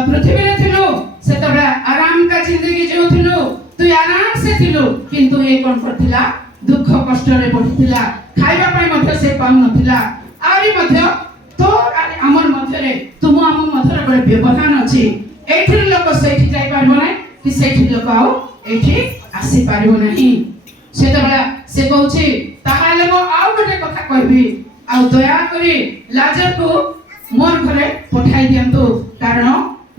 ପୃଥିବୀରେ ଥିଲୁ ସେତେବେଳେ ଆରାମ କା ଜିନ୍ଦଗି ଜିଉଥିଲୁ, ତୁ ଆରାମ ସେ ଥିଲୁ। କିନ୍ତୁ ଏ କ'ଣ କରିଥିଲା? ଦୁଃଖ କଷ୍ଟରେ ପଡ଼ିଥିଲା। ଖାଇବା ପାଇଁ ମଧ୍ୟ ସେ ପାଉନଥିଲା। ଆହୁରି ମଧ୍ୟ ତ ଆମର ମଧ୍ୟରେ ତୁମ ଆମ ମଧ୍ୟରେ ଗୋଟେ ବ୍ୟବଧାନ ଅଛି। ଏଇଠି ଲୋକ ସେଇଠି ଯାଇପାରିବ ନାହିଁ କି ସେଇଠି ଲୋକ ଆଉ ଏଇଠି ଆସିପାରିବ ନାହିଁ। ସେତେବେଳେ ସେ କହୁଛି ତାହେଲେ ମୁଁ ଆଉ ଗୋଟେ କଥା କହିବି, ଆଉ ଦୟାକରି ଲାଜରକୁ ମୋର ଘରେ ପଠାଇ ଦିଅନ୍ତୁ, କାରଣ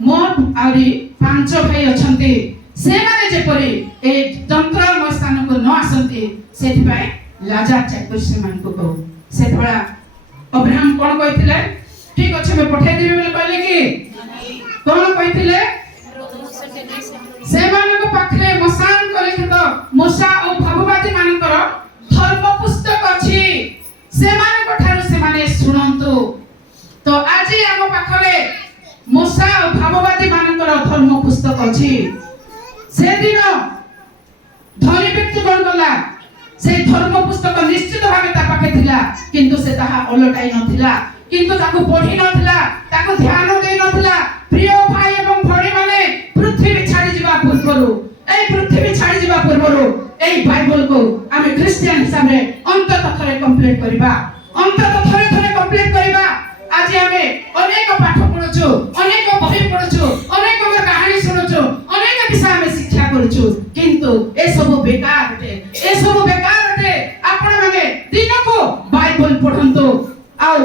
ମୋର ଆହୁରି 5 ଭାଇ ଅଛନ୍ତି। ସେମାନେ ଯେପରି ଏ ଯନ୍ତ୍ରମୟ ସ୍ଥାନକୁ ନ ଆସନ୍ତି ସେଥିପାଇଁ ଲାଜର ଚାକର ସେମାନଙ୍କୁ କହୁ। ସେତେବେଳେ ଅବ୍ରାହମ କ'ଣ କହିଥିଲେ? ଠିକ ଅଛି ମୁଁ ପଠାଇଦେବି ବୋଲି କହିଲେ କି କ'ଣ କହିଥିଲେ? ସେମାନଙ୍କ ପାଖରେ ମୋଶାଙ୍କ ଲିଖିତ ମୋଶା ଓ ଭାବବାଦୀ ମାନଙ୍କର ଧର୍ମ ପୁସ୍ତକ ଅଛି, ସେମାନଙ୍କ ଠାରୁ ସେମାନେ ଶୁଣନ୍ତୁ। ତ ଆଜି ଆମ ପାଖରେ ମୋଶା ଓ ଭାବବାଦୀ ମାନଙ୍କର ଧର୍ମ ପୁସ୍ତକ ଅଛି। ସେଦିନ ଧନୀ ବ୍ୟକ୍ତି କ'ଣ କଲା? সেই ধর্ম পুস্তক নিশ্চিত ভাবে তা পাখে ଥିଲା, কিন্তু সে তাহা ওলটাই নথিলা, কিন্তু তাকে পঢ়ি নথিলা, তাকে ধ্যান দেই নথিলা। প্রিয় ভাই এবং ভଉଣୀ মানে পৃথিবী ছাড়ি ଯିବା ପୂର୍ବରୁ এই পৃথিবী ছাড়ি ଯିବା ପୂର୍ବରୁ এই বাইবেলକୁ ଆମେ ଖ୍ରୀଷ୍ଟିଆନ ହିସାବରେ ଅନ୍ତତଃ ଥରେ କମ୍ପ୍ଲିଟ କରିବା, ଅନ୍ତତଃ ଥରେ ଥରେ କମ୍ପ୍ଲିଟ କରିବା। ଆଜି ଆମେ ଅନେକ ପାଠ ପଢୁଛୁ, ଅନେକ ବହି ପଢୁଛୁ, ଅନେକ କାହାଣୀ ଶୁଣୁଛୁ, ଅନେକ ବିଷୟ ଆମେ ଶିକ୍ଷା କରୁଛୁ, କିନ୍ତୁ ଏସବୁ ବେକାର ଅଟେ, ଏସବୁ ବେକାର ଅଟେ। ଆପଣ ମାନେ ଦିନକୁ ବାଇବଲ ପଢନ୍ତୁ ଆଉ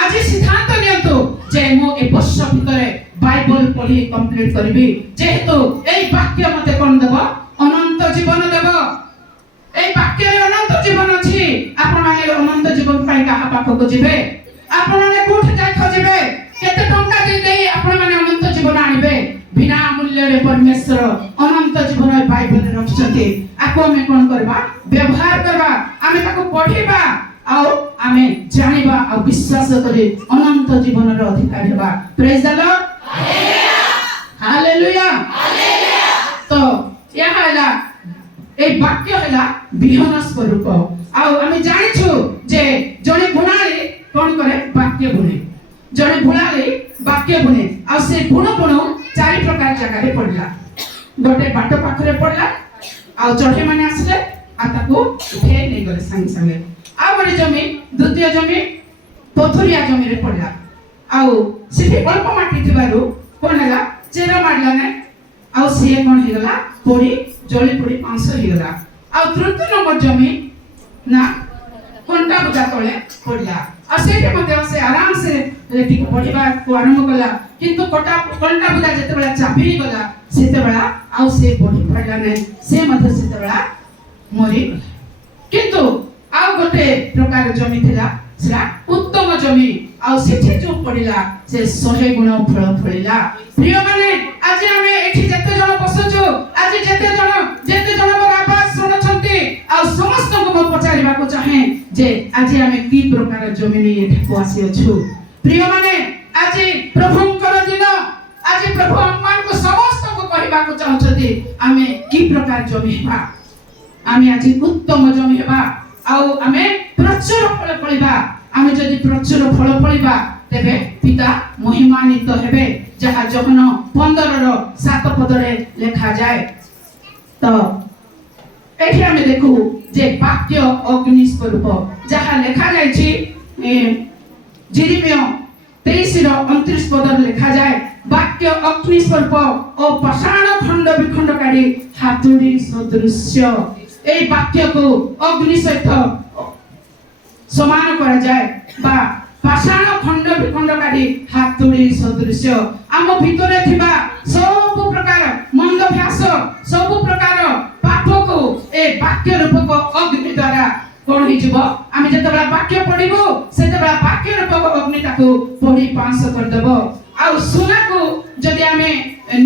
ଆଜି ସିଦ୍ଧାନ୍ତ ନିଅନ୍ତୁ ଯେ ମୁଁ ଏ ବର୍ଷ ଭିତରେ ବାଇବଲ ପଢି କମ୍ପ୍ଲିଟ କରିବି, ଯେହେତୁ এই ବାକ୍ୟ ମତେ କ'ଣ ଦେବ? ଅନନ୍ତ ଜୀବନ ଦେବ। এই ବାକ୍ୟରେ ଅନନ୍ତ ଜୀବନ ଅଛି। ଆପଣମାନେ ଅନନ୍ତ ଜୀବନ ପାଇଁ କାହା ପାଖକୁ ଯିବେ? ଆପଣମାନେ କୋଉଠି ଯାଇ ଖୋଜିବେ? କେତେ ଟଙ୍କା ଦେଇ ଆପଣମାନେ ଅନନ୍ତ ଜୀବନ ଆଣିବେ? ବିନା ମୂଲ୍ୟରେ ପରମେଶ୍ୱର ଅନନ୍ତ ଜୀବନ ବାଇବଲରେ ରଖିଛନ୍ତି। ଆକୁ ଆମେ କ'ଣ କରିବା? ବ୍ୟବହାର କରିବା, ଆମେ ତାକୁ ପଢିବା ଆଉ ଆମେ ଜାଣିବା ଆଉ ବିଶ୍ୱାସ କରି ଅନନ୍ତ ଜୀବନର ଅଧିକାରୀ ହେବା। ପ୍ରେଜ ଦ ଲର୍ଡ, ହାଲେଲୁୟା, ହାଲେଲୁୟା। ତ ଏହା ହେଲା এই বাক্য ହେଲା ବିହନ ସ୍ୱରୂପ। ଆଉ ଆମେ ଜାଣିଛୁ ଯେ ଜଣେ ବୁଣାଳି କ'ଣ କରେ? ବାକ୍ୟ ବୁଣେ। ଜଣେ ବୁଣାଳି ବାକ୍ୟ ବୁଣେ। ଆଉ ସେ ବୁଣୁ ବୁଣୁ 4 ପ୍ରକାର ଜାଗାରେ ପଡିଲା। ଗୋଟେ ବାଟ ପାଖରେ ପଡିଲା, ଆଉ ଚଢେଇ ମାନେ ଆସିଲେ ଆଉ ତାକୁ ଉଠେଇ ନେଇଗଲେ ସାଙ୍ଗେ ସାଙ୍ଗେ। ଆଉ ଗୋଟେ ଜମି, ଦ୍ୱିତୀୟ ଜମି ପଥରିଆ ଜମିରେ ପଡିଲା। ଆଉ ସେଠି ଅଳ୍ପ ମାଟି ଥିବାରୁ କ'ଣ ହେଲା? ଚେର ମାରିଲା ନାହିଁ, ଆଉ ସିଏ କ'ଣ ହେଇଗଲା? ପୋଡ଼ି ଜଳି ପୋଡ଼ି ପାଉଁଶ ହେଇଗଲା। ଆଉ ତୃତୀୟ ନମ୍ବର ଜମି ନା କଣ୍ଟା ବୁଦା ତଳେ ପଡିଲା। ଆଉ ସେଇଠି ମଧ୍ୟ ସେ ଆରାମସେ ଟିକେ ପଢିବାକୁ ଆରମ୍ଭ କଲା, କିନ୍ତୁ କଣ୍ଟା ବୁଦା ଯେତେବେଳେ ଚାପି ହେଇଗଲା ସେତେବେଳେ ଆଉ ସେ ପଢି ପାରିଲା ନାହିଁ, ସେ ମଧ୍ୟ ସେତେବେଳେ ମରିଗଲା। କିନ୍ତୁ ଆଉ ଗୋଟେ ପ୍ରକାର ଜମି ଥିଲା ସେଟା ଉତ୍ତମ ଜମି ଆଉ ସେଠି ଯୋଉ ପଡିଲା ସେ 100 ଗୁଣ ଫଳ ଫଳିଲା। ପ୍ରିୟମାନେ ଆଜି ଆମେ ଏଠି ଯେତେ ଜଣ ବସୁଛୁ ଆଜି ଯେତେ ଜଣ ମୋର ଆବାଜ ଶୁଣୁଛନ୍ତି ଆଉ ସମସ୍ତଙ୍କୁ ମୁଁ ପଚାରିବାକୁ ଚାହେଁ ଯେ ଆଜି ଆମେ କି ପ୍ରକାର ଜମି ନେଇ ଏଠାକୁ ଆସିଅଛୁ। ପ୍ରିୟମାନେ ଆଜି ପ୍ରଭୁଙ୍କର ଦିନ ଆଜି ପ୍ରଭୁ ଆମମାନଙ୍କୁ ସମସ୍ତଙ୍କୁ କହିବାକୁ ଚାହୁଁଛନ୍ତି ଆମେ କି ପ୍ରକାର ଜମି ହେବା। ଆମେ ଆଜି ଉତ୍ତମ ଜମି ହେବା ଆଉ ଆମେ ପ୍ରଚୁର ଫଳ ଫଳିବା। ଆମେ ଯଦି ପ୍ରଚୁର ଫଳ ଫଳିବା ତେବେ ପିତା ମହିମାନ୍ବିତ ହେବେ ଯାହା ଯୋହନ 15:7 ପଦରେ ଲେଖାଯାଏ। ତ ଏଠି ଆମେ ଦେଖୁ ଯେ ବାକ୍ୟ ଅଗ୍ନି ସ୍ୱରୂପ ଯାହା ଲେଖାଯାଇଛି ଯେରେମିୟା 23:29 ପଦରେ ଲେଖାଯାଏ ବାକ୍ୟ ଅଗ୍ନି ସ୍ୱରୂପ ଓ ପାଷାଣ ଖଣ୍ଡ ବିଖଣ୍ଡକାରୀ ହାତୁଡ଼ି ସଦୃଶ୍ୟ। এই বাক্যକୁ অগ্নি সহিত সমান করা যায় বা পাষাণ খণ্ড বিখণ্ডকারী হাতুড়ি সদৃশ্য। আম ভিতরে থিবা সবু প্রকার মন্দভ্যাস সবু প্রকার পাপকু এই বাক্য রূপক অগ্নি দ্বারা কোন হইଯିବ আমি যেতবেলা বাক্য পড়িবো সেতবেলা বাক্য রূপক অগ্নি তাকু পড়ি পাঁচ করে দেব। আর সোনাকু যদি আমি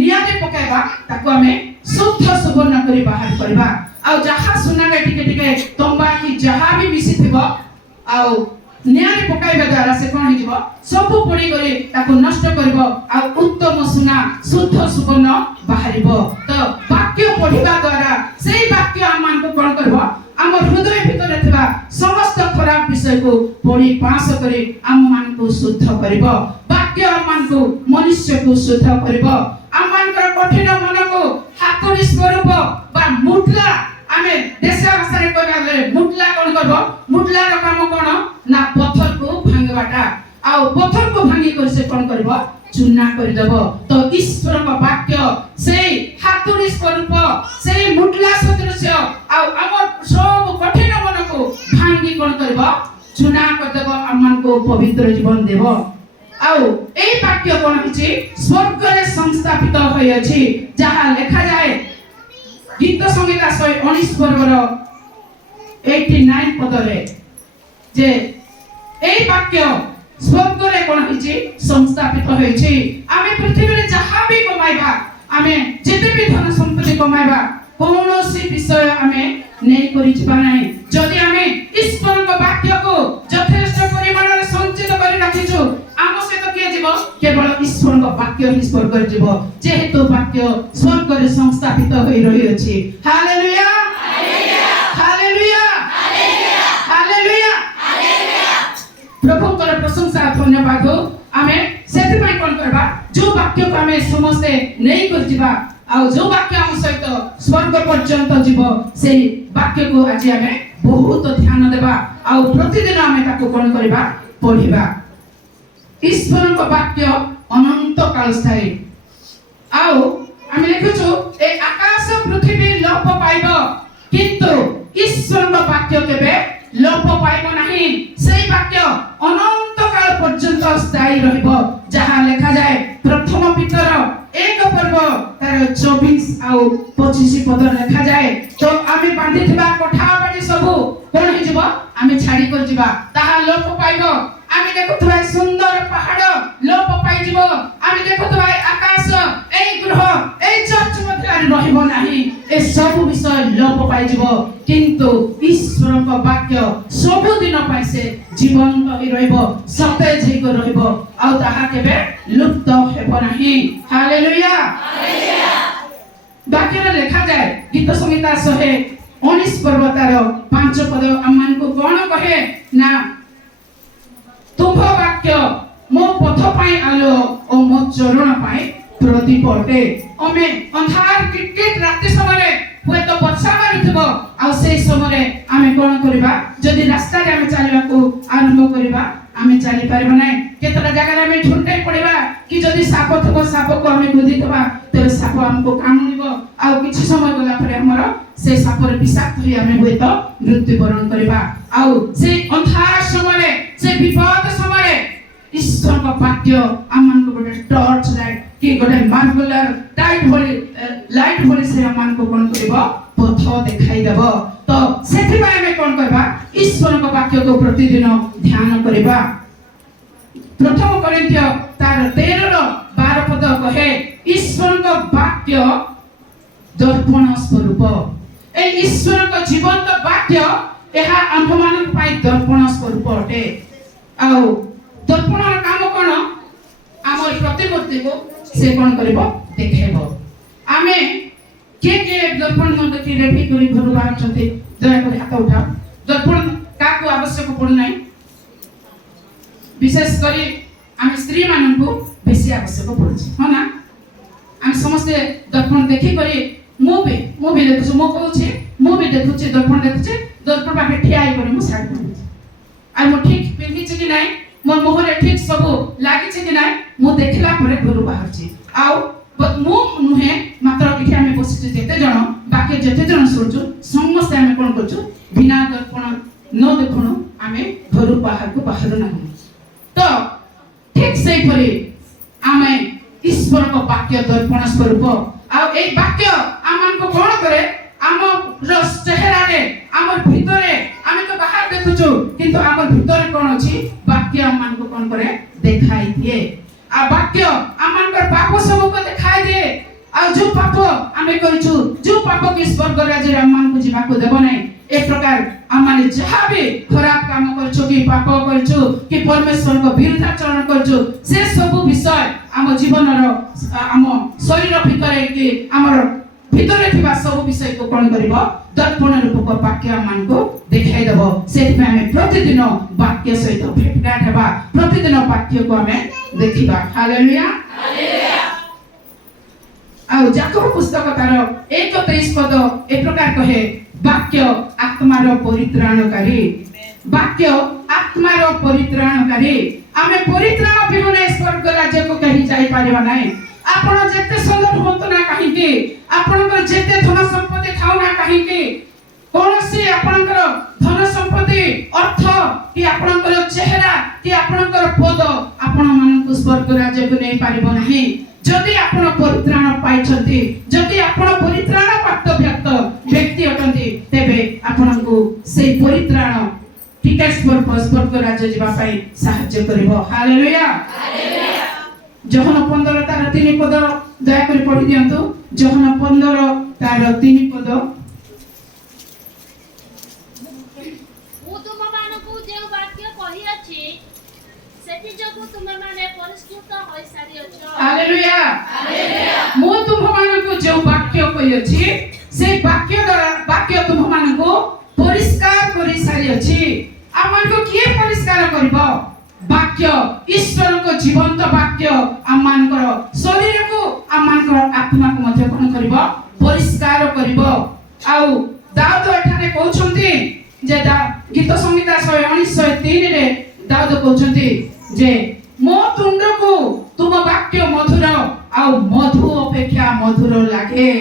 নিয়াতে পকাইবা তাকু আমি শুদ্ধ সুবর্ণ করে বাহার করিবা। ଆଉ ଯାହା ସୁନାରେ ଟିକେ ଟିକେ ତମ୍ବା କି ଯାହା ବି ମିଶିଥିବ ଆଉ ନିଆଁରେ ପକାଇବା ଦ୍ୱାରା ସେ କଣ ହେଇଯିବ ସବୁ ପୋଡ଼ି କରି ତାକୁ ନଷ୍ଟ କରିବ ଆଉ ଉତ୍ତମ ସୁନା ଶୁଦ୍ଧ ସୁବର୍ଣ୍ଣ ବାହାରିବ। ତ ବାକ୍ୟ ପଢିବା ଦ୍ୱାରା ସେଇ ବାକ୍ୟ ଆମମାନଙ୍କୁ କଣ କରିବ ଆମ ହୃଦୟ ଭିତରେ ଥିବା ସମସ୍ତ ଖରାପ ବିଷୟକୁ ପୋଡ଼ି ପାଶ କରି ଆମମାନଙ୍କୁ ଶୁଦ୍ଧ କରିବ। ବାକ୍ୟ ଆମମାନଙ୍କୁ ମନୁଷ୍ୟକୁ ଶୁଦ୍ଧ କରିବ। ଆମମାନଙ୍କର କଠିନ ମନକୁ ହାତୁଡ଼ି ସ୍ୱରୂପ বা ମୁଠଲା ଆମେ ଦେଶା ଭାଷାରେ କହିଲେ ମୁଠଲା କଣ କରିବ ମୁଠଲାର କାମ କଣ ନା ପଥରକୁ ଭାଙ୍ଗିବାଟା ଆଉ ପଥରକୁ ଭାଙ୍ଗି କରି ସେ କଣ କରିବ ଚୂନା କରିଦେବ। ତ ଈଶ୍ୱରଙ୍କ ବାକ୍ୟ ସେଇ ହାତୁଡ଼ି ସ୍ୱରୂପ ସେଇ ମୁଠଲା ସଦୃଶ୍ୟ ଆଉ ଆମ ସବୁ କଠିନ ମନକୁ ଭାଙ୍ଗି କଣ କରିବ ଚୂନା କରିଦେବ ଆମମାନଙ୍କୁ ପବିତ୍ର ଜୀବନ ଦେବ। ଆଉ এই বাক্য কোন হচ্ছে স্বর্গরে সংস্থাপিত হয়েছে যাহা লেখা যায় গীত সংহিতা 119 পর্বর 89 পদরে যে এই বাক্য স্বর্গরে কোন হচ্ছে সংস্থাপিত হয়েছে। আমি পৃথিবীতে যাহা বি কমাইবা আমি যেতে বি ধন সম্পত্তি কমাইবা কৌনসি বিষয় আমি নেই করি ଯିବା নাই। যদি আমি ଈଶ୍ୱରଙ୍କ ବାକ୍ୟକୁ যথেষ্ট পরিমাণରେ সঞ্চিত କରି রাখিଛୁ ଆମ ସହିତ କିଏ ଯିବ କେବଳ ଈଶ୍ୱରଙ୍କ ବାକ୍ୟ ହିଁ ସ୍ୱର୍ଗରେ ଯିବ ଯେହେତୁ ବାକ୍ୟ ସ୍ୱର୍ଗରେ ସଂସ୍ଥାପିତ ହୋଇ ରହିଅଛି। Hallelujah hallelujah hallelujah hallelujah. ପ୍ରଭୁଙ୍କର ପ୍ରଶଂସା ଧନ୍ୟବାଦ। ଆମେ ସେଥିପାଇଁ କଣ କରିବା ଯୋଉ ବାକ୍ୟକୁ ଆମେ ସମସ୍ତେ ନେଇ କରି ଯିବା ଆଉ ଯୋଉ ବାକ୍ୟ ଆମ ସହିତ ସ୍ୱର୍ଗ ପର୍ଯ୍ୟନ୍ତ ଯିବ ସେଇ ବାକ୍ୟକୁ ଆଜି ଆମେ ବହୁତ ଧ୍ୟାନ ଦେବା ଆଉ ପ୍ରତିଦିନ ଆମେ ତାକୁ କଣ କରିବା ପଢିବା। ଈଶ୍ୱରଙ୍କ ବାକ୍ୟ ଅନନ୍ତ କାଳ ସ୍ଥାୟୀ। ଆଉ ଆମେ ଲେଖୁଛୁ ଏ ଆକାଶ ପୃଥିବୀ ଲୋପ ପାଇବ କିନ୍ତୁ ଈଶ୍ୱରଙ୍କ ବାକ୍ୟ କେବେ ଲୋପ ପାଇବ ନାହିଁ। ସେଇ ବାକ୍ୟ ଅନନ୍ତ କାଳ ପର୍ଯ୍ୟନ୍ତ ସ୍ଥାୟୀ ରହିବ ଯାହା ଲେଖାଯାଏ ପ୍ରଥମ ପିତର 1 ପର୍ବ ତାର 24 ଆଉ 25 ପଦ ଲେଖାଯାଏ। ତ ଆମେ ବାନ୍ଧିଥିବା କୋଠା ବାଡ଼ି ସବୁ କଣ ହେଇଯିବ ଆମେ ଛାଡ଼ି କରି ଯିବା ତାହା ଲୋପ ପାଇବ। ଆମେ ଦେଖୁଥିବା ସୁନ୍ଦର ପାହାଡ଼ ଲୋପ ପାଇଯିବ। ଆମେ ଦେଖୁଥିବା ଆକାଶ এই ଗ୍ରହ এই ଚର୍ଚ୍ଚ ମଧ୍ୟରେ ରହିବ ନାହିଁ। ଏ ସବୁ ବିଷୟ ଲୋପ ପାଇଯିବ କିନ୍ତୁ ଈଶ୍ୱରଙ୍କ ବାକ୍ୟ ସବୁଦିନ ପାଇଁ ସେ ଜୀବନ୍ତ ହୋଇ ରହିବ ସତେଜ ହେଇକି ରହିବ ଆଉ ତାହା କେବେ ଲୁପ୍ତ ହେବ ନାହିଁ। Hallelujah hallelujah. ବାକ୍ୟରେ ଲେଖାଯାଏ ଗୀତ ସଂହିତା 119 ପର୍ବ ତାର 5 ପଦ ଆମମାନଙ୍କୁ କଣ କହେ ନା ତୁମ୍ଭ ବାକ୍ୟ ମୋ ପଥ ପାଇଁ ଆଲୋ ଓ ମୋ ଚରଣ ପାଇଁ ପ୍ରଦୀପ ଅଟେ। ଆମେ ଅନ୍ଧାର କିଟକିଟ ରାତି ସମୟରେ ହୁଏତ ବର୍ଷା ମାରୁଥିବ ଆଉ ସେଇ ସମୟରେ ଆମେ କଣ କରିବା ଯଦି ରାସ୍ତାରେ ଆମେ ଚାଲିବାକୁ ଆରମ୍ଭ କରିବା ଆମେ ଚାଲି ପାରିବା ନାହିଁ। କେତେଟା ଜାଗାରେ ଆମେ ଝୁଣ୍ଟାଇ ପଡ଼ିବା କି ଯଦି ସାପ ଥିବ ସାପକୁ ଆମେ ଗୁଧିଥିବା ତେବେ ସାପ ଆମକୁ କାମୁଡ଼ିବ ଆଉ କିଛି ସମୟ ଗଲା ପରେ ଆମର ସେ ସାପରେ ବିଷାକ୍ତ ହୋଇ ଆମେ ହୁଏତ ମୃତ୍ୟୁବରଣ କରିବା। ଆଉ ସେଇ ଅନ୍ଧାର ସମୟରେ ସେ ବିପଦ ସମୟରେ ଈଶ୍ୱରଙ୍କ ବାକ୍ୟ ଆମମାନଙ୍କୁ ଗୋଟେ ଟର୍ଚ୍ଚ ଲାଇଟ୍ କି ଗୋଟେ ମାର୍ବୁଲାର ଲାଇଟ୍ ଭଳି ସେ ଆମମାନଙ୍କୁ କଣ କରିବ ପଥ ଦେଖାଇ ଦେବ। ତ ସେଥିପାଇଁ ଆମେ କଣ କରିବା ईश्वर को वाक्य को प्रतिदिन ध्यान करबा। प्रथम कोरिन्थिय तार 13:12 पद कहे ईश्वर को वाक्य दर्पण स्वरूप। ए ईश्वर को जीवंत वाक्य एहा आंभ मान पाई दर्पण स्वरूप अटे। आउ दर्पण काम कोन आमर प्रतिमूर्ति को से कोन करबो देखेबो। आमे के दर्पण न देखि रेडी करी घर बाहर छथि दया कर हाथ उठाओ। दर्पण काको आवश्यक पड़ नाही, विशेष करी आमे स्त्री मानन को बेसी आवश्यक पड़छि हो ना। आमे समस्त दर्पण देखि करी मु भी देखु मो कहूछि मु भी देखुछि दर्पण देखुछि दर्पण पाखे ठिया आइ करी मु साइड करूछि आ मो ठीक पिन्हि छि कि नाही मो मोहरे ठीक सब लागि छि कि नाही मु देखला परे घर बाहर छि। आउ मु नुहे मात्र एठी आमे बसिछु जेते जण बाकी जेते जण सोचु समस्त आमे कोन करछु बिना दर्पण न देखुनु आमे घर बाहर को बाहर नाही। तो ठीक सेही परे आमे ईश्वर को वाक्य दर्पण स्वरूप। आ ए वाक्य आमन को कोन करे आम रस चेहरा रे आम भितरे आमे तो बाहर देखुछु किंतु आम भितरे कोन अछि वाक्य आमन को कोन करे देखाई दिए। आ वाक्य आमन कर पाप सब को देखाई दिए। आ जो पाप आमे करिछु जो पाप के स्वर्ग राज्य आमन को जीवा को देबो नै। ए प्रकार आमने जहा भी खराब काम करछु कि पाप करछु कि परमेश्वर को विरुद्धाचरण करछु से सब विषय आम जीवन रो आम शरीर भितरे कि हमर भितरे थिबा सब विषय को कोन करबो दर्पण रूप को वाक्य आमन को देखाई देबो। सेति में हमें प्रतिदिन वाक्य सहित भेटघाट हेबा, प्रतिदिन वाक्य को हमें देखिबा। Hallelujah hallelujah. आ जाकब पुस्तक तार 1:23 पद ए प्रकार कहे वाक्य आत्मार परित्राणकारी। वाक्य आत्मार परित्राणकारी। आमे परित्राण बिहुने स्वर्ग राज्य को कहि जाई पारिबा नै। आपण जेते सुंदर होत ना कहि के आपनकर जेते धन संपत्ति थाउ ना कहि के कोनसी आपनकर धन संपत्ति अर्थ कि आपनकर चेहरा कि आपनकर पद आपण मन को स्वर्ग राज्य को नै पारिबो नाही। जदि आपण परित्राण पाइछंती जदि आपण परित्राण प्राप्त व्यक्ति अटंती तेबे आपनको से परित्राण टिकट पर स्वर्ग राज्य जीवा पाई सहायता करिवो। Hallelujah hallelujah. जोहन 15 तार 3 पद दया कर पढि दियंतु। जोहन 15 तार 3 पद मु तुम मानकु जे वाक्य कहि अछि सेति जगु तुम माने परिष्कृत होई सारी अछ। Hallelujah hallelujah. मु तुम मानकु जे वाक्य कहि अछि से वाक्य द्वारा वाक्य तुम मानकु परिष्कार करि सारी अछि। आमन को किए परिष्कार करबो वाक्य ईश्वर को जीवंत वाक्य आमन को शरीर को आमन को आत्मा को मध्य कोन करबो परिष्कार करबो। आउ दाऊद एठाने कहउछंती जे गीत संहिता 119:3 रे दाऊद कहउछंती जे मो तुंड को तुम वाक्य मधुर आउ मधु अपेक्षा मधुर लागे।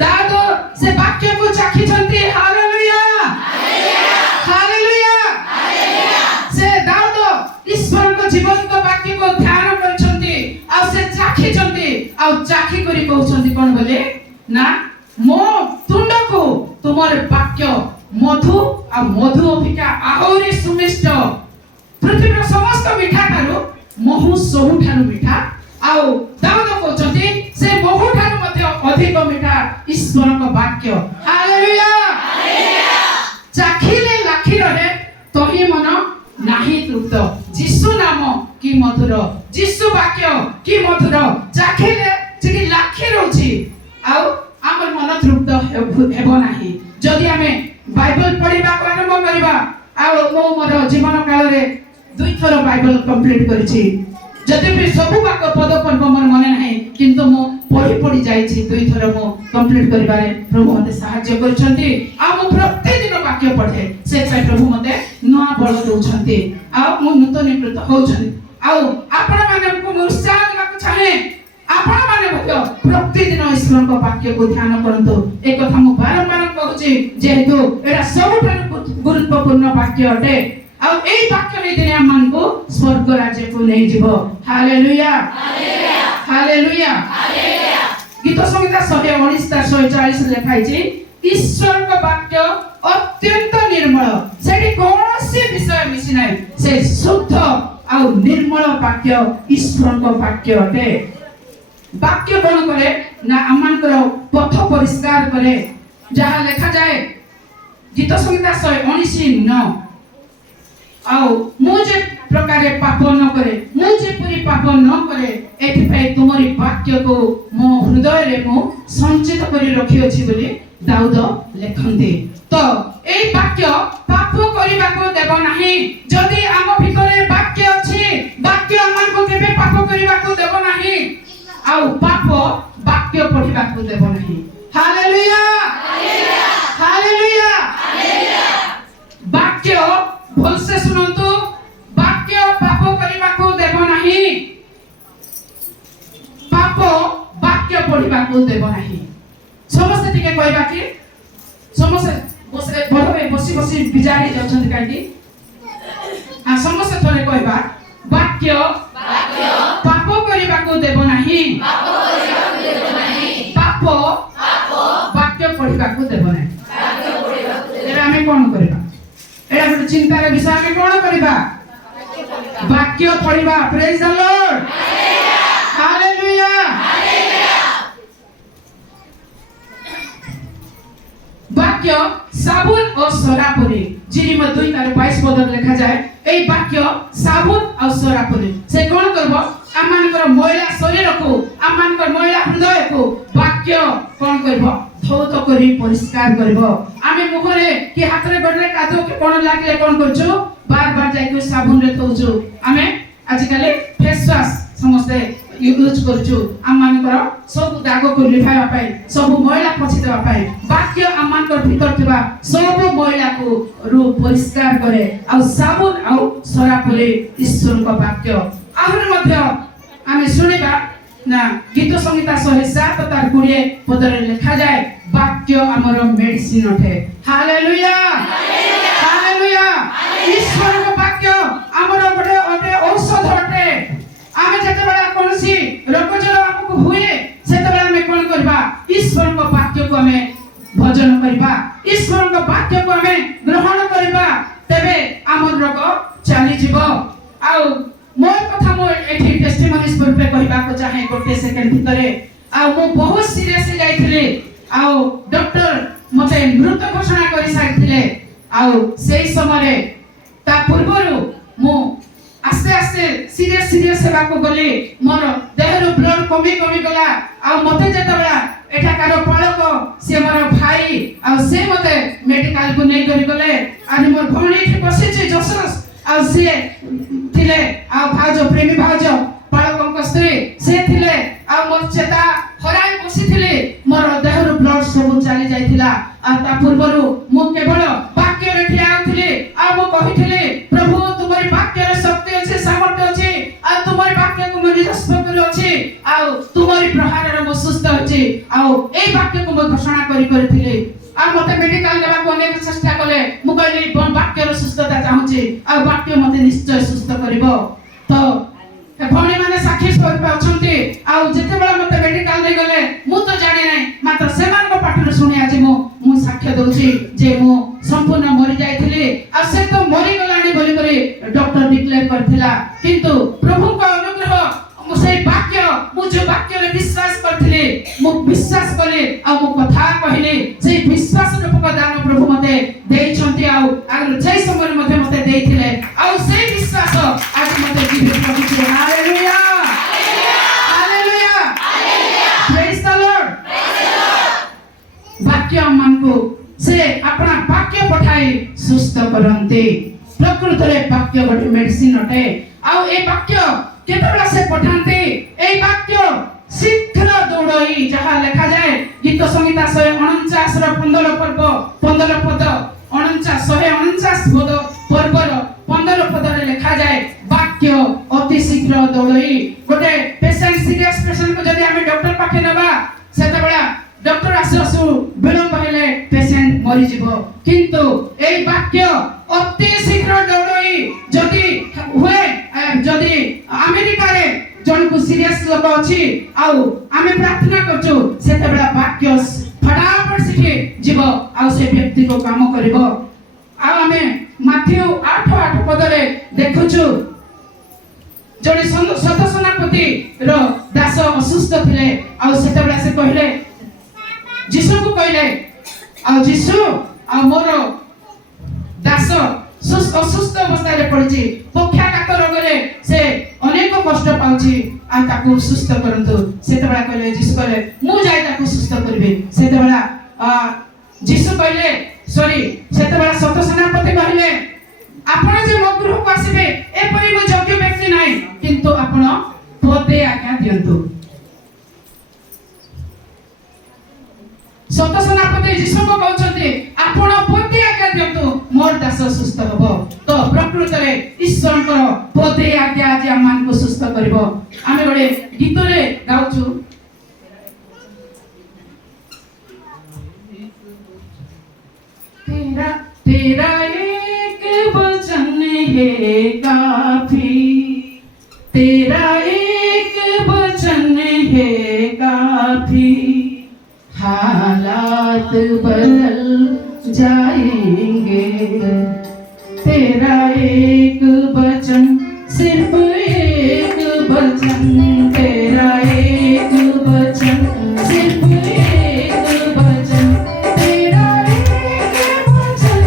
दाऊद से वाक्य को चाखी छंती। Hallelujah hallelujah hallelujah. से दाऊद ईश्वर को जीवंत वाक्य को ध्यान करछंती आ से चाखी छंती आ चाखी करी कहउछंती कोन बोले ना मो तुंड को तुमर वाक्य मधु आ मधु अपेक्षा आहुरी सुमिष्ट। पृथ्वीर समस्त मिठा ठारू महु सबुठारू मिठा। आउ दाऊद कहउछंती से महु ठारू मध्ये अधिक मिठा ईश्वर को वाक्य। Hallelujah hallelujah. चाखिले लाखी रहे तही मन नाही तृप्त। यीशु नाम की मधुर, यीशु वाक्य की मधुर। चाखिले जेकी लाखी रहउची आउ हमर मन तृप्त हेबो नाही। जदि हमें बाइबल पढिबा को आरंभ करिबा आउ मो मोर जीवन काल रे 2 थर बाइबल कंप्लीट करिछि। जदि भी सब वाक्य पद पद मोर मने नाही किंतु मो पढि जाईछि 2 थर मो कंप्लीट करिबारे प्रभु मते सहाय्य करछंती। आ मो प्रतिदिन वाक्य पढे से प्रभु मते नवा बल दोछंती आ मो नूतनीकृत होछंती। आउ आपण माने को उत्साह देबाक चाहे आपण माने मते प्रतिदिन ईश्वर को वाक्य को ध्यान करंतु। एक कथा मो बारंबार कहूची जेहेतु एरा सबठारु गुरुत्वपूर्ण वाक्य अटे। आ एई वाक्य नै दिने हमन को स्वर्ग राज्य को नै जीवो। Hallelujah hallelujah hallelujah hallelujah. गीत संहिता 119:140 लिखाइछि ईश्वर को वाक्य अत्यंत निर्मल। सेठी कोन ବିଷୟ ମିଶି ନାହିଁ ସେ ଶୁଦ୍ଧ ଆଉ ନିର୍ମଳ ବାକ୍ୟ ଈଶ୍ୱରଙ୍କ ବାକ୍ୟ ଅଟେ ବାକ୍ୟ କଣ କରେ ନା ଆମମାନଙ୍କର ପଥ ପରିଷ୍କାର କରେ ଯାହା ଲେଖାଯାଏ ଗୀତ ସଂହିତା 119:9 ଆଉ ମୁଁ ଯେ ପ୍ରକାରେ ପାପ ନ କରେ ମୁଁ ଯେପରି ପାପ ନ କରେ ଏଥିପାଇଁ ତୁମରି ବାକ୍ୟକୁ ମୋ ହୃଦୟରେ ମୁଁ ସଞ୍ଚିତ କରି ରଖିଅଛି ବୋଲି ଦାଉଦ ଲେଖନ୍ତି ତ এই ବାକ୍ୟ ପାପ କରିବାକୁ ଦେବ ନାହିଁ ଯଦି ଆମ ଭିତରେ ବାକ୍ୟ ଅଛି ବାକ୍ୟ ଆମକୁ କେବେ ପାପ କରିବାକୁ ଦେବ ନାହିଁ ଆଉ ପାପ ବାକ୍ୟ ପଢିବାକୁ ଦେବ ନାହିଁ ହାଲେଲୁୟା ହାଲେଲୁୟା ବାକ୍ୟ ଭଲସେ ଶୁଣନ୍ତୁ ବାକ୍ୟ ପାପ କରିବାକୁ ଦେବ ନାହିଁ ପାପ ବାକ୍ୟ ପଢିବାକୁ ଦେବ ନାହିଁ ସମସ୍ତେ ଟିକେ କହିବା କି ସମସ୍ତେ ବସି ବସି ବିଜାରି ଯାଉଛନ୍ତି କାହିଁକି ସମସ୍ତେ ଥରେ କହିବା ବାକ୍ୟ ପାପ କରିବାକୁ ଦେବ ନାହିଁ ପାପ ବାକ୍ୟ ପଢିବାକୁ ଦେବ ନାହିଁ ଏବେ ଆମେ କଣ କରିବା ଏଟା ଗୋଟେ ଚିନ୍ତାର ବିଷୟ ଆମେ କଣ କରିବା ବାକ୍ୟ ପଢିବା ପ୍ରେଜ ଦ ଲର୍ଡ ହାଲେଲୁୟା বাক্য সাবুন ও সরা পরি জিরিম 2:22 পদরে লেখা যায় এই বাক্য সাবুন ও সরা পরি সে কোন করব আমানকৰ ময়লা শরীরকু আমানকৰ ময়লা হৃদয়কু বাক্য কোন করব ধৌত কৰি পরিষ্কার করব আমি মুখরে কি হাতরে গড়লে কাদো কি কোন লাগলে কোন করছো বার বার যাইকে সাবুন রে ধৌছো আমি আজকালি ফেস ওয়াশ সমস্তে यूज करछु आमानकर सब दाग को लिफाया पाई सब मैला पोछि देबा पाई वाक्य आमानकर भीतर थिबा सब मैला को रु परिष्कार करे आ साबुन आ सरा परे ईश्वर को वाक्य आहुर मध्य आमे सुनिबा ना गीत संहिता 107 तार 20 पदरे लिखा जाय वाक्य हमर मेडिसिन अठे हालेलुया हालेलुया ईश्वर को वाक्य हमर बडे अटे औषध अटे आमे जते बडा कोनसी रोग जरो हमकु हुए सेते बडा में कोन करबा ईश्वर को वाक्य को हमें भजन करबा ईश्वर को वाक्य को हमें ग्रहण करबा तबे हमर रोग चली जीवो आ मोर कथा मो एठी टेस्टिमोनिज पर कहबा को चाहे गोटे सेकेंड भितरे आ मो बहुत सीरियस जाइथिले आ डॉक्टर मते मृत घोषणा करि साइथिले आ सेही समय ता पूर्वरु मो आस्ते आस्ते सीरियस सेवा को गले मोर देहरु ब्लड कमी गला आ मते जेतबेला एठा कारो पालक से मोर भाई आ से मते मेडिकल को नै करि गले आनि मोर भौणी थे बसिछि जसरस आ से थिले आ भाजो प्रेमी भाजो पालकक स्त्री से थिले आ मोर चेता हराई बसिथिले मोर देहरु ब्लड सब चली जाइथिला आ ता पूर्वरु मु केवल वाक्य रे ठिया आउथिले आ मु कहिथिले प्रभु तुमरी वाक्य रे शक्ति अछि सामर्थ्य अछि आ तुमरी वाक्य को मरि जस्पकर अछि आ तुमरी प्रहार रे मु सुस्त अछि आ ए वाक्य को मु घोषणा करिथिले आ मते मेडिकल लेबा को अनेक चेष्टा कले मु कहली वाक्य रे सुस्तता चाहूची आ वाक्य मते निश्चय सुस्त करिवो तो भौणी माने साक्षी स्वरूप अछंती आ जते बेला मते मेडिकल नै गले मु तो जानि नै मात्र सेमान को पाठर सुनि आज मु साक्ष्य दउची जे मु संपूर्ण मरि जाइथिली आ से तो मरि गलानी बोली करे डॉक्टर डिक्लेयर करथिला किंतु प्रभु को अनुग्रह मु से वाक्य मु जो वाक्य रे विश्वास करथिली मु विश्वास करे आ मु कथा कहिले जे विश्वास रूपक दान प्रभु मते देइछंती आ आगु जे समय मते मते देइथिले आ से विश्वास आज मते जीवित करछि hallelujah hallelujah praise the Lord वाक्य मानकु से अपना वाक्य पठाई सुस्त करन्ते प्रकृत रे वाक्य गोटे मेडिसिन अटे आ ए वाक्य केतबेला से पठान्ते ए वाक्य शीघ्र दौड़ई जहा लिखा जाए गीत संहिता 149 रो 15 पद 149 पद पर्वर 15 पद रे लिखा जाए वाक्य अति शीघ्र दौड़ई गोटे पेशेंट सीरियस पेशेंट को जदी हमें डॉक्टर पाखे नबा सेतबेला डॉक्टर आसु विलंब हेले पेशेंट मरि जिवो किंतु एई वाक्य अति शीघ्र दौड़ई जदी हुए जदी अमेरिका रे जन को सीरियस लोक अछि आउ आमे प्रार्थना करछु सेतबेला वाक्य फटाफट सिखे जीवो आउ से व्यक्ति को काम करिवो आ आमे माथ्यू 8:8 पद ଆଉ ସେତେବେଳେ ସେ କହିଲେ ଯୀଶୁକୁ କହିଲେ ଆଉ ଯୀଶୁ ଆଉ ମୋର ଦାସ ଅସୁସ୍ଥ ଅବସ୍ଥାରେ ପଡ଼ିଛି, ପକ୍ଷାଘାତ ରୋଗରେ ସେ ଅନେକ କଷ୍ଟ ପାଉଛି, ଆଉ ତାକୁ ସୁସ୍ଥ କରନ୍ତୁ। ସେତେବେଳେ କହିଲେ ଯୀଶୁ କହିଲେ ମୁଁ ଯାଇ ତାକୁ ସୁସ୍ଥ କରିବି। ସେତେବେଳେ ଯୀଶୁ କହିଲେ ସେତେବେଳେ ସତ ସେନାପତି କହିଲେ ଆପଣ ଯେ ମୋ ଗୃହକୁ ଆସିବେ ଏପରି ମୁଁ ଯୋଗ୍ୟ ବ୍ୟକ୍ତି ନାହିଁ, କିନ୍ତୁ ଆପଣ ପଦେ ଆଜ୍ଞା ଦିଅନ୍ତୁ। ସତ ସେନାପତି ଯୀଶୁଙ୍କୁ କହୁଛନ୍ତି ଆପଣ ପଦେ ଆଜ୍ଞା ଦିଅନ୍ତୁ, ମୋର ଦାସ ସୁସ୍ଥ ହେବ। ତ ପ୍ରକୃତରେ ଈଶ୍ୱରଙ୍କର ପଦେ ଆଜ୍ଞା ଆଜି ଆମମାନଙ୍କୁ ସୁସ୍ଥ କରିବ। ଆମେ ଗୋଟେ ଗୀତରେ ଗାଉଛୁ, तेरा एक वचन है काफी, तेरा एक वचन है काफी, हालात बदल जाएंगे। तेरा एक वचन, सिर्फ एक वचन, तेरा एक वचन, सिर्फ एक वचन, तेरा एक वचन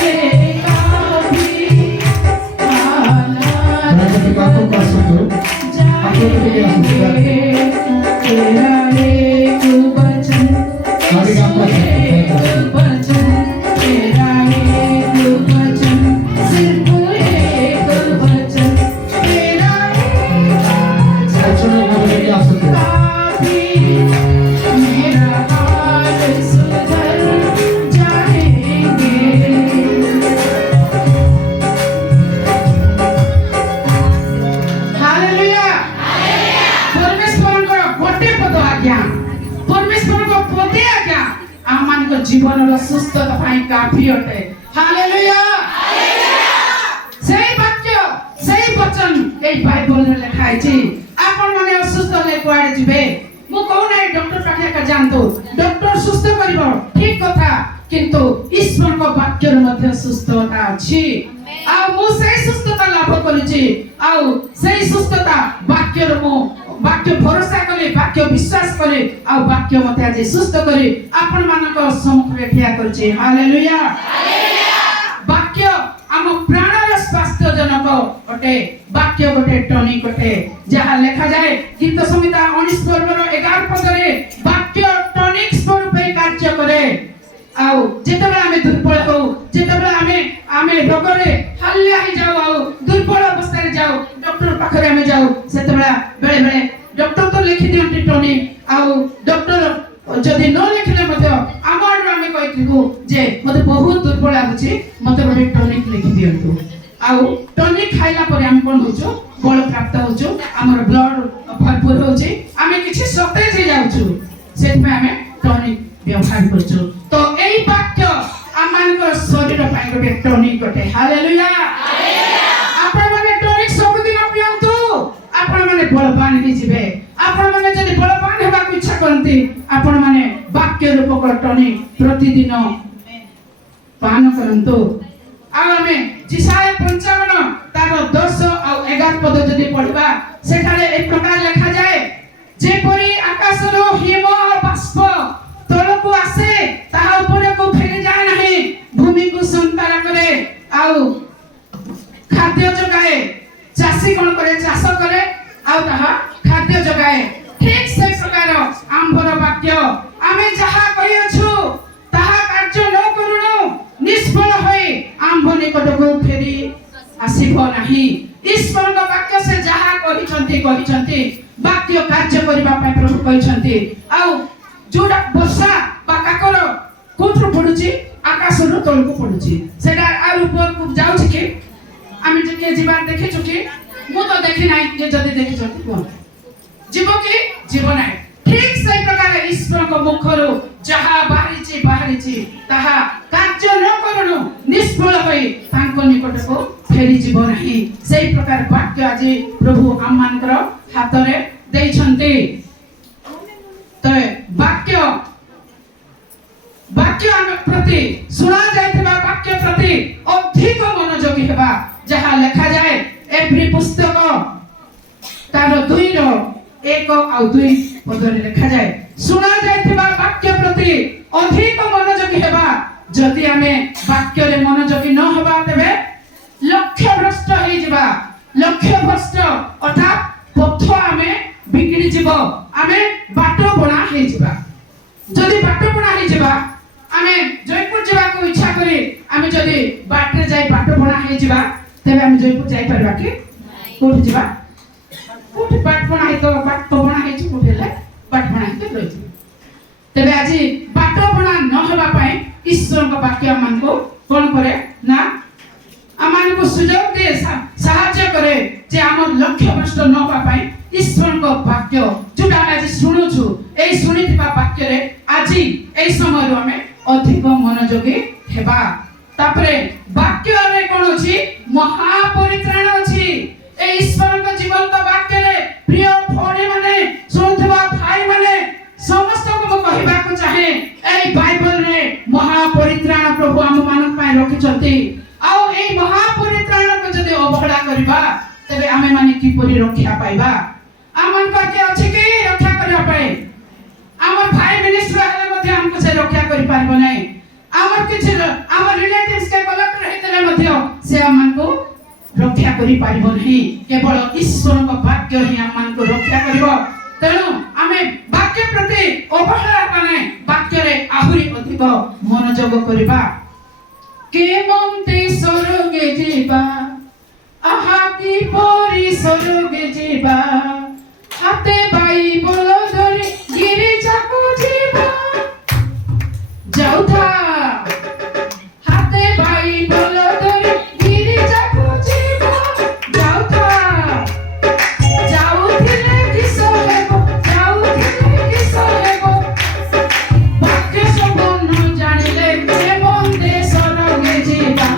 है काफी, हालात बदल जाएंगे। तेरा एक वचन, सिर्फ एक वचन, तेरा एक वचन, सिर्फ एक वचन, तेरा एक वचन काफी, मेरा हाल सुधर जाएंगे। हालेलुया। परमेश्वरଙ୍କର ଗୋଟେ ପଦ ଆଜ୍ଞା, परमेश्वरଙ୍କ ପଦେ ଆଜ୍ଞା ଆମମାନଙ୍କ ଜୀବନର ସୁସ୍ଥତା ପାଇଁ କାଫି ଅଟେ। ହାଲେଲୁୟା। ସେଇ ବାକ୍ୟ, ସେଇ ବଚନ ଏଇ ବାଇବଲରେ ଲେଖା ହେଇଛି। ଆପଣ ମାନେ ଅସୁସ୍ଥ ହେଲେ କୁଆଡେ ଯିବେ? ମୁଁ କହୁନାହିଁ ଡକ୍ଟର ପାଖେ ଯାଆନ୍ତୁ, ଡକ୍ଟର ସୁସ୍ଥ କରିବ, ଠିକ କଥା, କିନ୍ତୁ ଈଶ୍ୱରଙ୍କ ବାକ୍ୟରେ ମଧ୍ୟ ସୁସ୍ଥତା ଅଛି। ଆଉ ମୁଁ ସେଇ ସୁସ୍ଥତା ଲାଭ କରିଛି, ଆଉ ସେଇ ସୁସ୍ଥତା ବାକ୍ୟରେ ମୁଁ ବାକ୍ୟ ଭରସା କଲି, ବାକ୍ୟ ବିଶ୍ୱାସ କଲି, ଆଉ ବାକ୍ୟ ମତେ ଆଜି ସୁସ୍ଥ କରି ଆପଣ ମାନଙ୍କ ସମ୍ମୁଖରେ ଠିଆ କରିଛି। ହାଲେଲୁୟା। ବାକ୍ୟ ଆମ ପ୍ରାଣର ସ୍ୱାସ୍ଥ୍ୟଜନକ ଅଟେ। ବାକ୍ୟ ଗୋଟେ ଟନିକ ଅଟେ, ଯାହା ଲେଖାଯାଏ ଗୀତ ସଂହିତା 19 ପର୍ବର 11 ପଦରେ ବାକ୍ୟ ଟନିକ ସ୍ୱରୂପେ କାର୍ଯ୍ୟ କରେ। ଆଉ ଯେତେବେଳେ ଆମେ ଦୁର୍ବଳ ହଉ, ଯେତେବେଳେ ଆମେ ରୋଗରେ ହାଲିଆ ହେଇଯାଉ, ଆଉ ଦୁର୍ବଳ ଅବସ୍ଥାରେ ଯାଉ, ଡକ୍ଟର ପାଖରେ ଆମେ ଯାଉ, ସେତେବେଳେ ବେଳେ ବେଳେ ଡକ୍ଟର ତ ଲେଖି ଦିଅନ୍ତି ଟନିକ, ଆଉ ଡକ୍ଟର ଯଦି ନ ଲେଖିଲେ ମଧ୍ୟ ଆମ ଆଡୁ ଆମେ କହିଥିବୁ ଯେ ମତେ ବହୁତ ଦୁର୍ବଳ ଲାଗୁଛି, ମତେ ଗୋଟେ ଟନିକ ଲେଖି ଦିଅନ୍ତୁ। ଆଉ ଟନିକ ଖାଇଲା ପରେ ଆମେ କଣ ହଉଛୁ? ବଳ ପ୍ରାପ୍ତ ହଉଛୁ, ଆମର ବ୍ଲଡ ଭରପୁର ହଉଛି, ଆମେ କିଛି ସତେଜ ହେଇଯାଉଛୁ, ସେଥିପାଇଁ ଆମେ ଟନିକ ବ୍ୟବହାର କରୁଛୁ। ତ ଏଇ ବାକ୍ୟ ଆମମାନଙ୍କର ଶରୀର ପାଇଁ ଗୋଟେ ଟନିକ ଅଟେ। ହାଲେଲୁୟା। ଆପଣ ମାନେ ଟନିକ ସବୁଦିନ ପିଅନ୍ତୁ, ଆପଣ ମାନେ ବଳବାନ ହେଇଯିବେ। ଆପଣ ମାନେ ଯଦି ବଳବାନ ହେବାକୁ ଇଚ୍ଛା କରନ୍ତି, ଆପଣ ମାନେ ବାକ୍ୟ ରୂପକ ଟନିକ ପ୍ରତିଦିନ ପାନ କରନ୍ତୁ। ଆଉ ଆମେ ଯିଶାୟା 55 ତାର 10 ଆଉ 11 ପଦ ଯଦି ପଢିବା, ସେଠାରେ ଏ ପ୍ରକାର ଲେଖାଯାଏ, ଯେପରି ଆକାଶରୁ ହିମ ବାଷ୍ପ ତଳକୁ ଆସେ, ତାହା ଉପରକୁ ଫେରି ଯାଏ ନାହିଁ, ଭୂମିକୁ ସନ୍ତାନ କରେ ଆଉ ଖାଦ୍ୟ ଯୋଗାଏ। ଚାଷୀ କଣ କରେ? ଚାଷ କରେ ଆଉ ତାହା ଖାଦ୍ୟ ଯୋଗାଏ। ଠିକ ସେ ପ୍ରକାର ଆମ୍ଭର ବାକ୍ୟ, ଆମେ ଯାହା କହିଅଛୁ ତାହା କାର୍ଯ୍ୟ ନ କରୁଣୁ ନିଷ୍ଫଳ ହୋଇ ଆମ୍ଭ ନିକଟକୁ ଫେରି ଆସିବ ନାହିଁ। ଈଶ୍ୱରଙ୍କ ବାକ୍ୟ ସେ ଯାହା କହିଛନ୍ତି ବାକ୍ୟ କାର୍ଯ୍ୟ କରିବା ପାଇଁ ପ୍ରଭୁ କହିଛନ୍ତି। ଆଉ ଯୋଉଟା ବର୍ଷା ବା କାକର କୋଉଠୁ ପଡୁଛି? ଆକାଶରୁ ତଳକୁ ପଡୁଛି, ସେଟା ଆଉ ଉପରକୁ ଯାଉଛି କି? ଆମେ ଟିକେ ଯିବାର ଦେଖିଛୁ କି? ମୁଁ ତ ଦେଖି ନାହିଁ, ଯେ ଯଦି ଦେଖିଛନ୍ତି କୁହନ୍ତୁ, ଯିବ କି? ଯିବ ନାହିଁ। ଠିକ ସେଇ ପ୍ରକାର ଈଶ୍ୱରଙ୍କ ମୁଖରୁ ଯାହା ବାହାରିଛି ତାହା କାର୍ଯ୍ୟ ନ କରୁଣୁ ନିଷ୍ଫଳ ହୋଇ ତାଙ୍କ ନିକଟକୁ ଫେରି ଯିବ ନାହିଁ। ସେଇ ପ୍ରକାର ବାକ୍ୟ ଆଜି ପ୍ରଭୁ ଆମମାନଙ୍କର ହାତରେ ଦେଇଛନ୍ତି। ତ ବାକ୍ୟ ଆମ ପ୍ରତି ଶୁଣା ଯାଇଥିବା ବାକ୍ୟ ପ୍ରତି ଅଧିକ ମନୋଯୋଗୀ ହେବା, ଯାହା ଲେଖାଯାଏ ଏଭ୍ରି ପୁସ୍ତକ ତାର 2 ର 1 ଆଉ 2 ପଦରେ ଲେଖାଯାଏ ଶୁଣା ଯାଇଥିବା ବାକ୍ୟ ପ୍ରତି ଅଧିକ ମନୋଯୋଗୀ ହେବା। ଯଦି ଆମେ ବାକ୍ୟରେ ମନୋଯୋଗୀ ନ ହେବା ତେବେ ଲକ୍ଷ୍ୟ ଭ୍ରଷ୍ଟ ହେଇଯିବା। ଲକ୍ଷ୍ୟ ଭ୍ରଷ୍ଟ ଅର୍ଥାତ୍ ପଥ ଆମେ ବିଗିଡ଼ି ଯିବ, ଆମେ ବାଟ ବଣା ହେଇଯିବା। ଯଦି ବାଟ ବଣା ହେଇଯିବା, ଆମେ ଜୟପୁର ଯିବାକୁ ଇଚ୍ଛା କରି ଆମେ ଯଦି ବାଟରେ ଯାଇ ବାଟ ବଣା ହେଇଯିବା ତେବେ ଆମେ ଜୟପୁର ଯାଇପାରିବା କି? କୋଉଠି ଯିବା? କୋଉଠି ବାଟ ବଣା ହେଇଥିବ, ବାଟ ତ ବଣା ହେଇଛି, କୋଉଠି ହେଲେ ବାଟ ବଣା ହେଇକି ରହିଯିବ। ତେବେ ଆଜି ବାଟ ବଣା ନ ହେବା ପାଇଁ ଈଶ୍ୱରଙ୍କ ବାକ୍ୟ ଆମକୁ କ'ଣ କରେ ନା ଆମକୁ ସୁଯୋଗ ଦିଏ, ସାହାଯ୍ୟ କରେ ଯେ ଆମ ଲକ୍ଷ୍ୟ ଭ୍ରଷ୍ଟ ନ ହେବା ପାଇଁ ଈଶ୍ୱରଙ୍କ ବାକ୍ୟ ଯୋଉଟା ଆମେ ଆଜି ଶୁଣୁଛୁ, ଏଇ ଶୁଣିଥିବା ବାକ୍ୟରେ ଆଜି ଏଇ ସମୟରୁ ଆମେ ଅଧିକ ମନୋଯୋଗୀ ହେବା। ତାପରେ ବାକ୍ୟରେ କ'ଣ ଅଛି? ମହାପରିତ୍ରାଣ ଅଛି। এই ଈଶ୍ୱରଙ୍କ ଜୀବନ୍ତ ବାକ୍ୟରେ ପ୍ରିୟ ଭଉଣୀମାନେ, ଶୁଣୁଥିବା ଭାଇମାନେ, ସମସ୍ତଙ୍କୁ ମୁଁ କହିବାକୁ ଚାହେଁ এই ବାଇବଲରେ ମହାପରିତ୍ରାଣ ପ୍ରଭୁ ଆମମାନଙ୍କ ପାଇଁ ରଖିଛନ୍ତି। ଆଉ এই ମହାପରିତ୍ରାଣକୁ ଯଦି ଅବହେଳା କରିବା ତେବେ ଆମେମାନେ କିପରି ରକ୍ଷା ପାଇବା? ଆମମାନଙ୍କର କିଏ ଅଛି କି ରକ୍ଷା କରିବା ପାଇଁ? ଆମର ଭାଇ ମିନିଷ୍ଟ୍ର ହେଲେ ମଧ୍ୟ ଆମକୁ ସେ ରକ୍ଷା କରିପାରିବ ନାହିଁ। ଆମର କିଛି ଆମର ରିଲେଟିଭ୍ସ କେ କଲେକ୍ଟର ହେଇଥିଲେ ମଧ୍ୟ ସେ ଆମକୁ ରକ୍ଷା କରିପାରିବ ନାହିଁ। କେବଳ ଈଶ୍ୱରଙ୍କ ବାକ୍ୟ ହିଁ ଆମମାନଙ୍କୁ ରକ୍ଷା କରିବ। ତେଣୁ ଆମେ ବାକ୍ୟ ପ୍ରତି ଅବହେଳା ନାହିଁ, ବାକ୍ୟରେ ଆହୁରି ଅଧିକ ମନୋଯୋଗ କରିବା। କେମନ୍ତି ସ୍ୱର୍ଗେ ଯିବା, ଆହା କିପରି ସ୍ୱର୍ଗେ ଯିବା, ହାତେ ବାଇବଲ ଧରି ଗିରିଜାକୁ ଯିବା। ଯାଉଥା ହାତେ ବାଇବଲ ଧରି ଗିରିଜାକୁ ଯିବା। ଯାଉଥା ଯାଉଥିଲେ କିସ ହେବ, ଯାଉଥିଲେ କିସ ହେବ, ବାକ୍ୟ ସବୁ ନ ଜାଣିଲେ କେମନ୍ତି ସ୍ୱର୍ଗେ ଯିବା,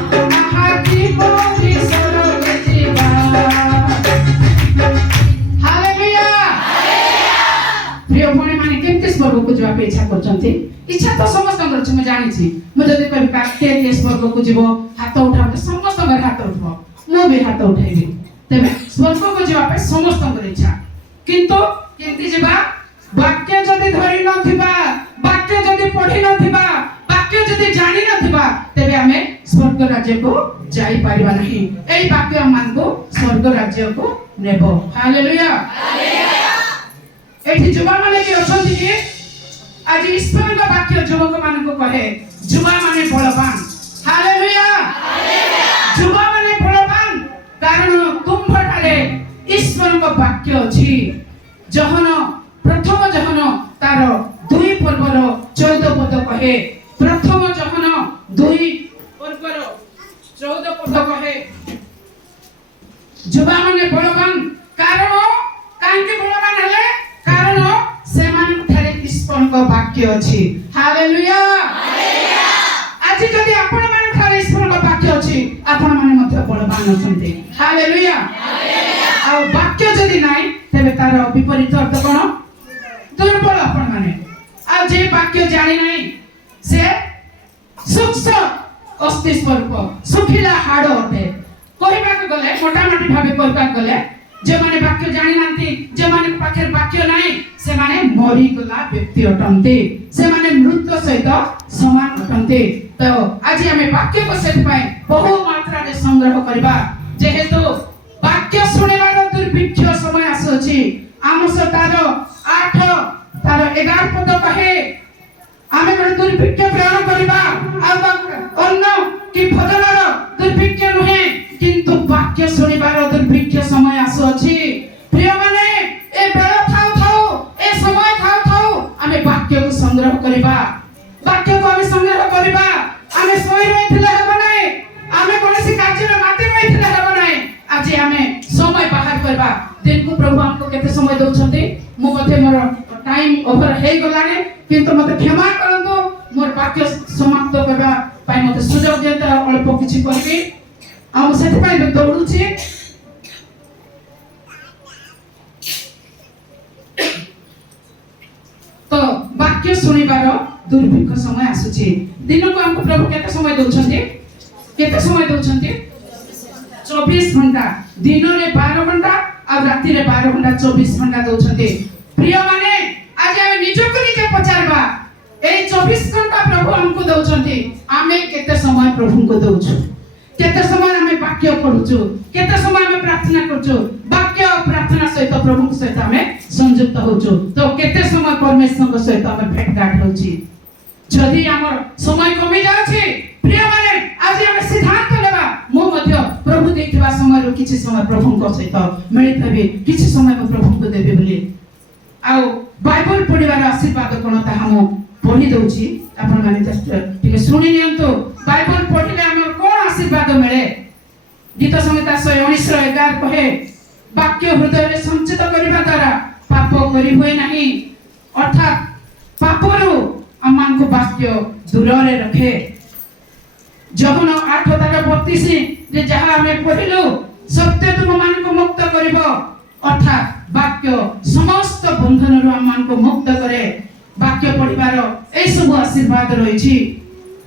ଆହା କିପରି ସ୍ୱର୍ଗେ ଯିବା। ହାଲେଲୁୟା। ପ୍ରିୟ ଭଉଣୀମାନେ କେମିତି ସ୍ୱର୍ଗକୁ ଯିବା ପାଇଁ ଇଚ୍ଛା କରୁଛନ୍ତି? ଇଚ୍ଛା ତ ସମସ୍ତଙ୍କର ଅଛି, ମୁଁ ଜାଣିଛି। ମୁଁ ଯଦି କହିବି କିଏ କିଏ ସ୍ୱର୍ଗକୁ ଯିବ ହାତ ଉଠାଅ, ସମସ୍ତଙ୍କର ହାତ ଉଠିବ, ମୁଁ ବି ହାତ ଉଠାଇବି। ତେବେ ସ୍ୱର୍ଗକୁ ଯିବା ପାଇଁ ସମସ୍ତଙ୍କର ଇଚ୍ଛା, କିନ୍ତୁ କେମିତି ଯିବା? ବାକ୍ୟ ଯଦି ଧରି ନଥିବା, ବାକ୍ୟ ଯଦି ପଢି ନଥିବା, ବାକ୍ୟ ଯଦି ଜାଣି ନଥିବା ତେବେ ଆମେ ସ୍ୱର୍ଗ ରାଜ୍ୟକୁ ଯାଇପାରିବା ନାହିଁ। ଏଇ ବାକ୍ୟ ଆମମାନଙ୍କୁ ସ୍ୱର୍ଗ ରାଜ୍ୟକୁ ନେବ। ହାଲେଲୁୟା। ଏଠି ଯୁବାମାନେ ବି ଅଛନ୍ତି କି ଆଜି ଈଶ୍ୱରଙ୍କ ବାକ୍ୟ ଯୁବକମାନଙ୍କୁ କହେ ଯୁବାମାନେ ବଳବାନ। ହାଲେଲୁୟା। ଯୁବାମାନେ ବଳବାନ, କାରଣ ତୁମ୍ଭଠାରେ ଈଶ୍ୱରଙ୍କ ବାକ୍ୟ ଅଛି। ଯୋହନ ପ୍ରଥମ ଯୋହନ ତାର 2 ପର୍ବର 14 ପଦ କହେ। ପ୍ରଥମ ଯୋହନ 2 ପର୍ବର 14 ପଦ କହେ ଯୁବାମାନେ ବଳବାନ। କାରଣ କାହିଁକି ବଳବାନ ହେଲେ? କାରଣ ସେମାନଙ୍କଠାରେ ଈଶ୍ୱରଙ୍କ ବାକ୍ୟ ଅଛି। ହାଲେଲୁୟା। ଆଜି ଯଦି ଆପଣମାନଙ୍କଠାରେ ଈଶ୍ୱରଙ୍କ ବାକ୍ୟ ଅଛି, ଆପଣମାନେ ମଧ୍ୟ ବଳବାନ ଅଛନ୍ତି। ହାଲେଲୁୟା। ଆଉ ବାକ୍ୟ ଯଦି ନାହିଁ ତେବେ ତାର ବିପରୀତ ଅର୍ଥ କ'ଣ? ଦୁର୍ବଳ ଆପଣମାନେ। ଆଉ ଯେ ବାକ୍ୟ ଜାଣି ନାହିଁ ସେ ସୂକ୍ଷ୍ମ ଅସ୍ଥି ସ୍ୱରୂପ, ଶୁଖିଲା ହାଡ଼ ଅଟେ। କହିବାକୁ ଗଲେ ମୋଟାମୋଟି ଭାବେ କହିବାକୁ ଗଲେ ଯେଉଁମାନେ ବାକ୍ୟ ଜାଣିନାହାନ୍ତି, ଯେଉଁମାନଙ୍କ ପାଖରେ ବାକ୍ୟ ନାହିଁ, ସେମାନେ ମରିଗଲା ବ୍ୟକ୍ତି ଅଟନ୍ତି, ସେମାନେ ମୃତ ସହିତ ସମାନ ଅଟନ୍ତି। ତ ଆଜି ଆମେ ବାକ୍ୟକୁ ସେଥିପାଇଁ ବହୁ ମାତ୍ରାରେ ସଂଗ୍ରହ କରିବା, ଯେହେତୁ ବାକ୍ୟ ଶୁଣିବାର ଦୁର୍ଭିକ୍ଷ ସମୟ ଆସୁଅଛି। ଆମସ ତାର 8 ତାର 11 ପଦ କହେ ଆମେ ଗୋଟେ ଦୁର୍ଭିକ୍ଷ ପ୍ରେରଣ କରିବା। ଆଉ ଅନ୍ନ କି ଭୋଜନର ଦୁର୍ଭିକ୍ଷ ନୁହେଁ, କିନ୍ତୁ ବାକ୍ୟ ଶୁଣିବାର ଦୁର୍ଭିକ୍ଷ ସମୟ ଆସୁଅଛି। ପ୍ରିୟମାନେ, ଏ ବେଳ ଥାଉ ଥାଉ, ଏ ସମୟ ଥାଉ ଥାଉ ଆମେ ବାକ୍ୟକୁ ସଂଗ୍ରହ କରିବା। ବାକ୍ୟକୁ ଆମେ ସଂଗ୍ରହ କରିବା। ଆମେ ଶୋଇ ରହିଥିଲେ ହେବ ନାହିଁ, ଆମେ କୌଣସି କାର୍ଯ୍ୟରେ ମାତି ରହିଥିଲେ ହେବ ନାହିଁ। ଆଜି ଆମେ ସମୟ ବାହାର କରିବା। ଦିନକୁ ପ୍ରଭୁ ଆମକୁ କେତେ ସମୟ ଦଉଛନ୍ତି? ମୁଁ ମଧ୍ୟ ମୋର ଟାଇମ୍ ଓଭର ହେଇଗଲାଣି, କିନ୍ତୁ ମୋତେ କ୍ଷମା କରନ୍ତୁ। ମୋର ବାକ୍ୟ ସମାପ୍ତ କରିବା ପାଇଁ ମୋତେ ସୁଯୋଗ ଦିଅନ୍ତୁ, ଅଳ୍ପ କିଛି କରିବି। ଆଉ ସେଥିପାଇଁ ଦୌଡୁଛି। ତ ବାକ୍ୟ ଶୁଣିବାର ଦୁର୍ଭିକ୍ଷ ସମୟ ଆସୁଛି। ଦିନକୁ ଆମକୁ ପ୍ରଭୁ କେତେ ସମୟ ଦଉଛନ୍ତି? କେତେ ସମୟ ଦଉଛନ୍ତି? 24 ଘଣ୍ଟା। ଦିନରେ 12 ଘଣ୍ଟା ଆଉ ରାତିରେ 12 ଘଣ୍ଟା, 24 ଘଣ୍ଟା ଦଉଛନ୍ତି। ପ୍ରିୟମାନେ, ନିଜକୁ ନିଜେ ପଚାରବା এই 24 ঘন্টা প্রভু हमको দଉଛନ୍ତି ଆମେ କେତେ ସମୟ ପ୍ରଭୁଙ୍କୁ ଦଉଛୁ କେତେ ସମୟ ଆମେ ବାକ୍ୟ ପଢୁଛୁ କେତେ ସମୟ ଆମେ ପ୍ରାର୍ଥନା କରୁଛୁ ବାକ୍ୟ ପ୍ରାର୍ଥନା ସହିତ ପ୍ରଭୁଙ୍କ ସହିତ ଆମେ ସଂଯୁକ୍ତ ହଉଛୁ ତ କେତେ ସମୟ ପରମେଶ୍ୱରଙ୍କ ସହିତ ଆମେ ଭେଟଘାଟ ହଉଛି ଯଦି ଆମର ସମୟ କମି ଯାଉଛି ପ୍ରିୟ ମାନେ ଆଜି ଆମେ ସିଦ୍ଧାନ୍ତ ନେବା ମୁଁ ମଧ୍ୟ ପ୍ରଭୁ ଦେଇଥିବା ସମୟରୁ କିଛି ସମୟ ପ୍ରଭୁଙ୍କ ସହିତ ମିଳିତ ହେବି କିଛି ସମୟ ମୁଁ ପ୍ରଭୁଙ୍କୁ ଦେବି ବୋଲି ଆଉ ବାଇବଲ ପଢିବାର ଆଶୀର୍ବାଦ କ'ଣ ତାହା ମୁଁ ପଢି ଦଉଛି ଆପଣ ମାନେ ଟିକେ ଶୁଣି ନିଅନ୍ତୁ ବାଇବଲ ପଢିଲେ ଆମର କ'ଣ ଆଶୀର୍ବାଦ ମିଳେ ଗୀତ ସଂହିତା 119:11 କହେ ବାକ୍ୟ ହୃଦୟରେ ସଞ୍ଚିତ କରିବା ଦ୍ୱାରା ପାପ କରି ହୁଏ ନାହିଁ ଅର୍ଥାତ୍ ପାପରୁ ଆମମାନଙ୍କୁ ବାକ୍ୟ ଦୂରରେ ରଖେ ଯହନ 8:32 ଯେ ଯାହା ଆମେ ପଢିଲୁ ସତ୍ୟ ତୁମମାନଙ୍କୁ ମୁକ୍ତ କରିବ ଅର୍ଥାତ୍ ବାକ୍ୟ ସମସ୍ତ ବନ୍ଧନରୁ ଆମମାନଙ୍କୁ ମୁକ୍ତ କରେ ବାକ୍ୟ ପଢିବାର এই ସବୁ ଆଶୀର୍ବାଦ ରହିଛି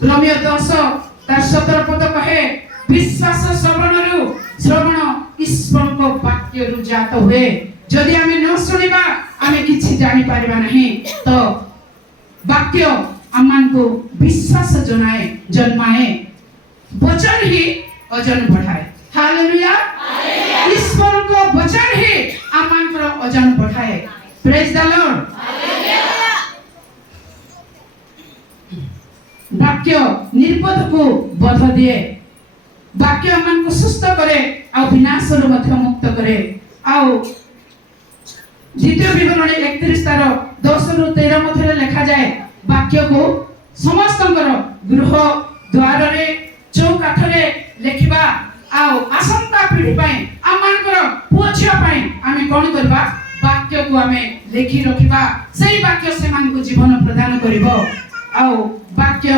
ରୋମିଓ 10:17 ପଦ କହେ ବିଶ୍ୱାସ ଶ୍ରବଣ ଈଶ୍ୱରଙ୍କ ବାକ୍ୟରୁ ଜାତ ହୁଏ ଯଦି ଆମେ ନ ଶୁଣିବା ଆମେ କିଛି ଜାଣି ପାରିବା ନାହିଁ ତ ବାକ୍ୟ ଆମମାନଙ୍କୁ ବିଶ୍ୱାସ ଜନ୍ମାଏ वचन ही ओजन बढ़ाए हालेलुया ईश्वरଙ୍କ वचन ही ଆମଙ୍କର ଓଜନ ବଢାଏ ପ୍ରେଜ द लॉर्ड ବାକ୍ୟ ନିର୍ବୋଧକୁ ବଧ ଦିଏ ବାକ୍ୟ ଆମକୁ ସୁସ୍ଥ କରେ ଆଉ ବିନାଶରୁ ମଧ୍ୟ ମୁକ୍ତ କରେ ଆଉ ଦ୍ୱିତୀୟ ବିବରଣୀ 31:10-13 ମଧ୍ୟରେ ଲେଖା ଯାଏ ବାକ୍ୟକୁ ସମସ୍ତଙ୍କର ଗୃହ ଦ୍ୱାରରେ ଚୌକାଠରେ ଲେଖିବା ଆଉ ଆସନ୍ତା ପିଢ଼ି ପାଇଁ ଆମମାନଙ୍କର ପୁଅ ଝିଅ ପାଇଁ ଆମେ କ'ଣ କରିବା ବାକ୍ୟକୁ ଆମେ ଲେଖି ରଖିବା ସେଇ ବାକ୍ୟ ସେମାନଙ୍କୁ ଜୀବନ ପ୍ରଦାନ କରିବ ଆଉ ବାକ୍ୟ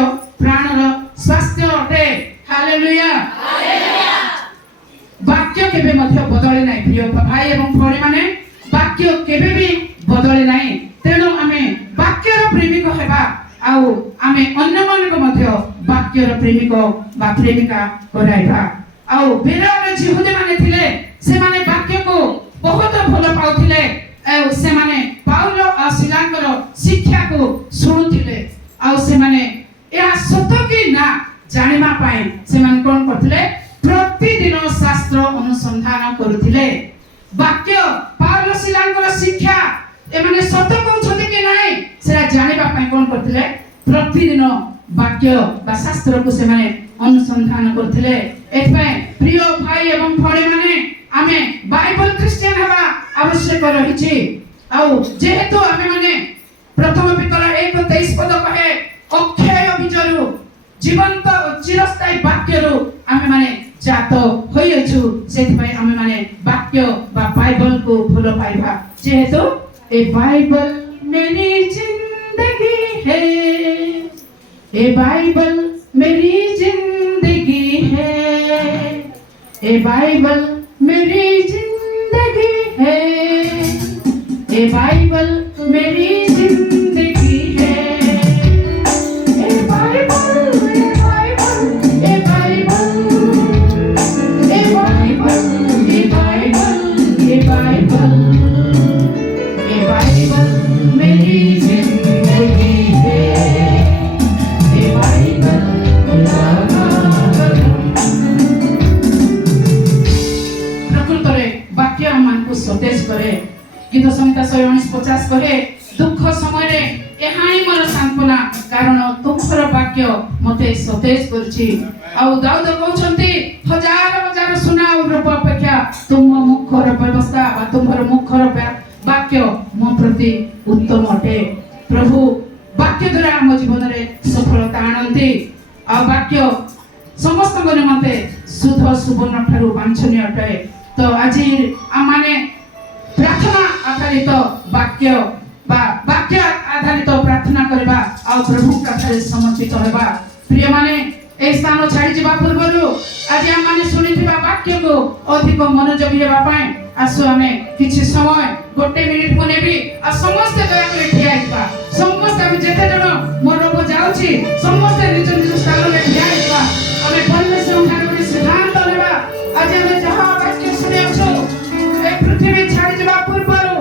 ପ୍ରାଣର ସ୍ୱାସ୍ଥ୍ୟ ଅଟେ ହାଲେଲୁୟା ବାକ୍ୟ କେବେ ମଧ୍ୟ ବଦଳେ ନାହିଁ ପ୍ରିୟ ଭାଇ ଏବଂ ଭଉଣୀମାନେ ବାକ୍ୟ କେବେ ବି ବଦଳେ ନାହିଁ ତେଣୁ ଆମେ ବାକ୍ୟର ପ୍ରେମିକ ହେବା ଆଉ ଆମେ ଅନ୍ୟମାନଙ୍କୁ ମଧ୍ୟ ବାକ୍ୟର ପ୍ରେମିକ ବା ପ୍ରେମିକା କରାଇବା ଆଉ ବେରର ଯିହୁଦୀମାନେ ଥିଲେ ସେମାନେ ବାକ୍ୟକୁ ବହୁତ ଭଲ ପାଉଥିଲେ ଆଉ ସେମାନେ ପାଉଲ ଆଉ ସିଲାଙ୍କର ଶିକ୍ଷାକୁ ଶୁଣୁଥିଲେ ଆଉ ସେମାନେ ଏହା ସତ କି ନା ଜାଣିବା ପାଇଁ ସେମାନେ କ'ଣ କରୁଥିଲେ ପ୍ରତିଦିନ ଶାସ୍ତ୍ର ଅନୁସନ୍ଧାନ କରୁଥିଲେ ବାକ୍ୟ ପାଉଲ ସିଲାଙ୍କର ଶିକ୍ଷା ଏମାନେ ସତ କହୁଛନ୍ତି କି ନାହିଁ ସେଟା ଜାଣିବା ପାଇଁ କ'ଣ କରୁଥିଲେ ପ୍ରତିଦିନ ବାକ୍ୟ ବା ଶାସ୍ତ୍ରକୁ ସେମାନେ ଅନୁସନ୍ଧାନ କରୁଥିଲେ ଏଥିପାଇଁ ପ୍ରିୟ ଭାଇ ଏବଂ ଭଉଣୀମାନେ ଆମେ ବାଇବଲ ଖ୍ରୀଷ୍ଟିଆନ ହେବା ଆବଶ୍ୟକ ରହିଛି ଆଉ ଯେହେତୁ ଆମେ ମାନେ ପ୍ରଥମ ପିତର 1:23 ପଦ କହେ ଅକ୍ଷୟ ବୀଜରୁ ଜୀବନ୍ତ ଚିରସ୍ଥାୟୀ ବାକ୍ୟରୁ ଆମେ ମାନେ ଜାତ ହୋଇଅଛୁ ସେଥିପାଇଁ ଆମେ ମାନେ ବାକ୍ୟ ବା ବାଇବଲକୁ ଭଲ ପାଇବା ଯେହେତୁ ଏ ବାଇବଲ मेरी जिंदगी है ए बाइबल मेरी जिंदगी है ए बाइबल मेरी जिंदगी है ए बाइबल मेरी जिंदगी है ए बाइबल ए बाइबल ए बाइबल ए बाइबल ए बाइबल ए बाइबल ए बाइबल मेरी जिंदगी है ए बाइबल प्रकृतरे वाक्य हमको सतेज करे गीत संहिता 119:50 कहे दुख समय रे एहाई मोर सांत्वना कारण तुमर वाक्य मते सतेज करछि आ दाऊद कहउछंती हजार हजार सुना और रूप अपेक्षा तुम मुखर व्यवस्था बा तुमर मुखर वाक्य मो प्रति उत्तम अटे प्रभु वाक्य द्वारा हम जीवन रे सफलता आनंती आ वाक्य समस्त निमंते शुद्ध सुवर्ण ठारू वांछनीय अटे तो आज आमाने प्रार्थना आधारित वाक्य बा वाक्य आधारित प्रार्थना करबा आ प्रभु कथारे समर्पित होबा प्रिय माने ए स्थान छाड़ी जिबा पूर्वरु आज आमाने सुनिथिबा वाक्य को अधिक मनोयोगी हेबा पाए आसु हमें किछि समय गोटे मिनिट कोने भी आ समस्त दया करे ठिया हिबा समस्त हम जेते जण मनोब जाउछि समस्त निज निज स्थान रे ठिया हिबा हमें परमेश्वर ठाकुर सिद्धांत लेबा आज हम जहां वाक्य सुनियो ए पृथ्वी छाड़ी जिबा पूर्वरु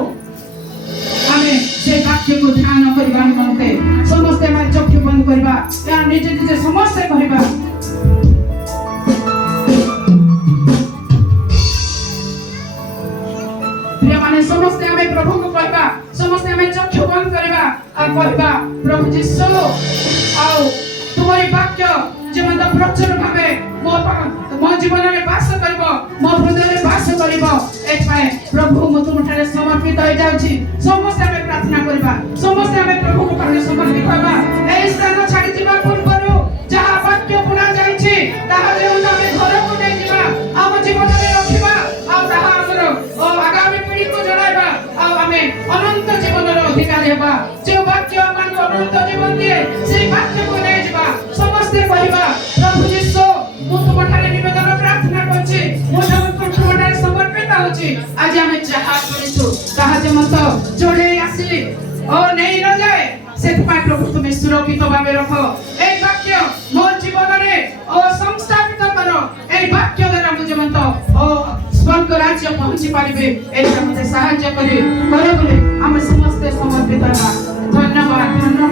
हमें से वाक्य को ध्यान କରିବା ନିମନ୍ତେ ସମସ୍ତେ ଆମେ ଚକ୍ଷୁ ବନ୍ଦ କରିବା ଏହା ନିଜେ ନିଜେ ସମସ୍ତେ କହିବା। प्रियମାନେ ସମସ୍ତେ ଆମେ ପ୍ରଭୁଙ୍କୁ କହିବା, ସମସ୍ତେ ଆମେ ଚକ୍ଷୁ ବନ୍ଦ କରିବା ଆଉ କହିବା ପ୍ରଭୁ ଯୀଶୁ ଆଉ ତୁମରି ବାକ୍ୟ ଯେମିତି ପ୍ରଚୁର ଭାବେ ମୋ ଜୀବନରେ ବାସ କରିବ, ମୋ ହୃଦୟରେ ବାସ କରିବ। ଏଥିପାଇଁ ପ୍ରଭୁ ମୁଁ ତୁମଠାରେ ସମର୍ପିତ ହୋଇଯାଉଛି। ସମସ୍ତେ ଆମେ ପ୍ରାର୍ଥନା କରିବା, ସମସ୍ତେ ଆମେ ପ୍ରଭୁଙ୍କ ପାଖରେ ସମର୍ପିତ ହେବା। ଏହି ସ୍ଥାନ ଛାଡ଼ି ଯିବା ପୂର୍ବରୁ ଯାହା ବାକ୍ୟ ବୁଣା ଯାଇଛି ତାହା ଯେମିତି ଆମେ ଘରକୁ ନେଇଯିବା, ଆମ ଜୀବନରେ ରଖିବା ଆଉ ତାହା ଆମର ଆଗାମୀ ପିଢ଼ିକୁ ଜଣାଇବା ଆଉ ଆମେ ଅନନ୍ତ ଜୀବନର ଅଧିକାରୀ ହେବା। ଯେଉଁ ବାକ୍ୟ ଆମକୁ ଅନନ୍ତ ଜୀବନ ଦିଏ ସେହି ବାକ୍ୟକୁ ନେଇଯିବା। ସମସ୍ତେ କହିବା ପ୍ରଭୁ ଯୀଶୁ ମୁଁ ତୁମଠାରେ ନିବେଦନ ପ୍ରାର୍ଥନା କରୁଛି, ମୁଁ ତୁମଠାରେ ସମର୍ପିତ ହେଉଛି। ଆଜି ଆମେ ଯାହା ଶୁଣିଛୁ ତାହା ଯେମିତି ଯୋଡ଼େଇ ଆସି ନେଇ ନ ଯାଏ, ସେଥିପାଇଁ ପ୍ରଭୁ ତୁମେ ସୁରକ୍ଷିତ ଭାବେ ରଖ। এই ବାକ୍ୟ ମୋ ଜୀବନରେ ସଂସ୍ଥାପିତ କର। এই ବାକ୍ୟ ଦ୍ୱାରା ମୁଁ ଯେମିତି ସ୍ୱର୍ଗ ରାଜ୍ୟ ପହଞ୍ଚି ପାରିବେ, ଏଇଟା ମୋତେ ସାହାଯ୍ୟ କର ବୋଲି ଆମେ ସମସ୍ତେ ସମର୍ପିତ ହେବା। ଧନ୍ୟବାଦ।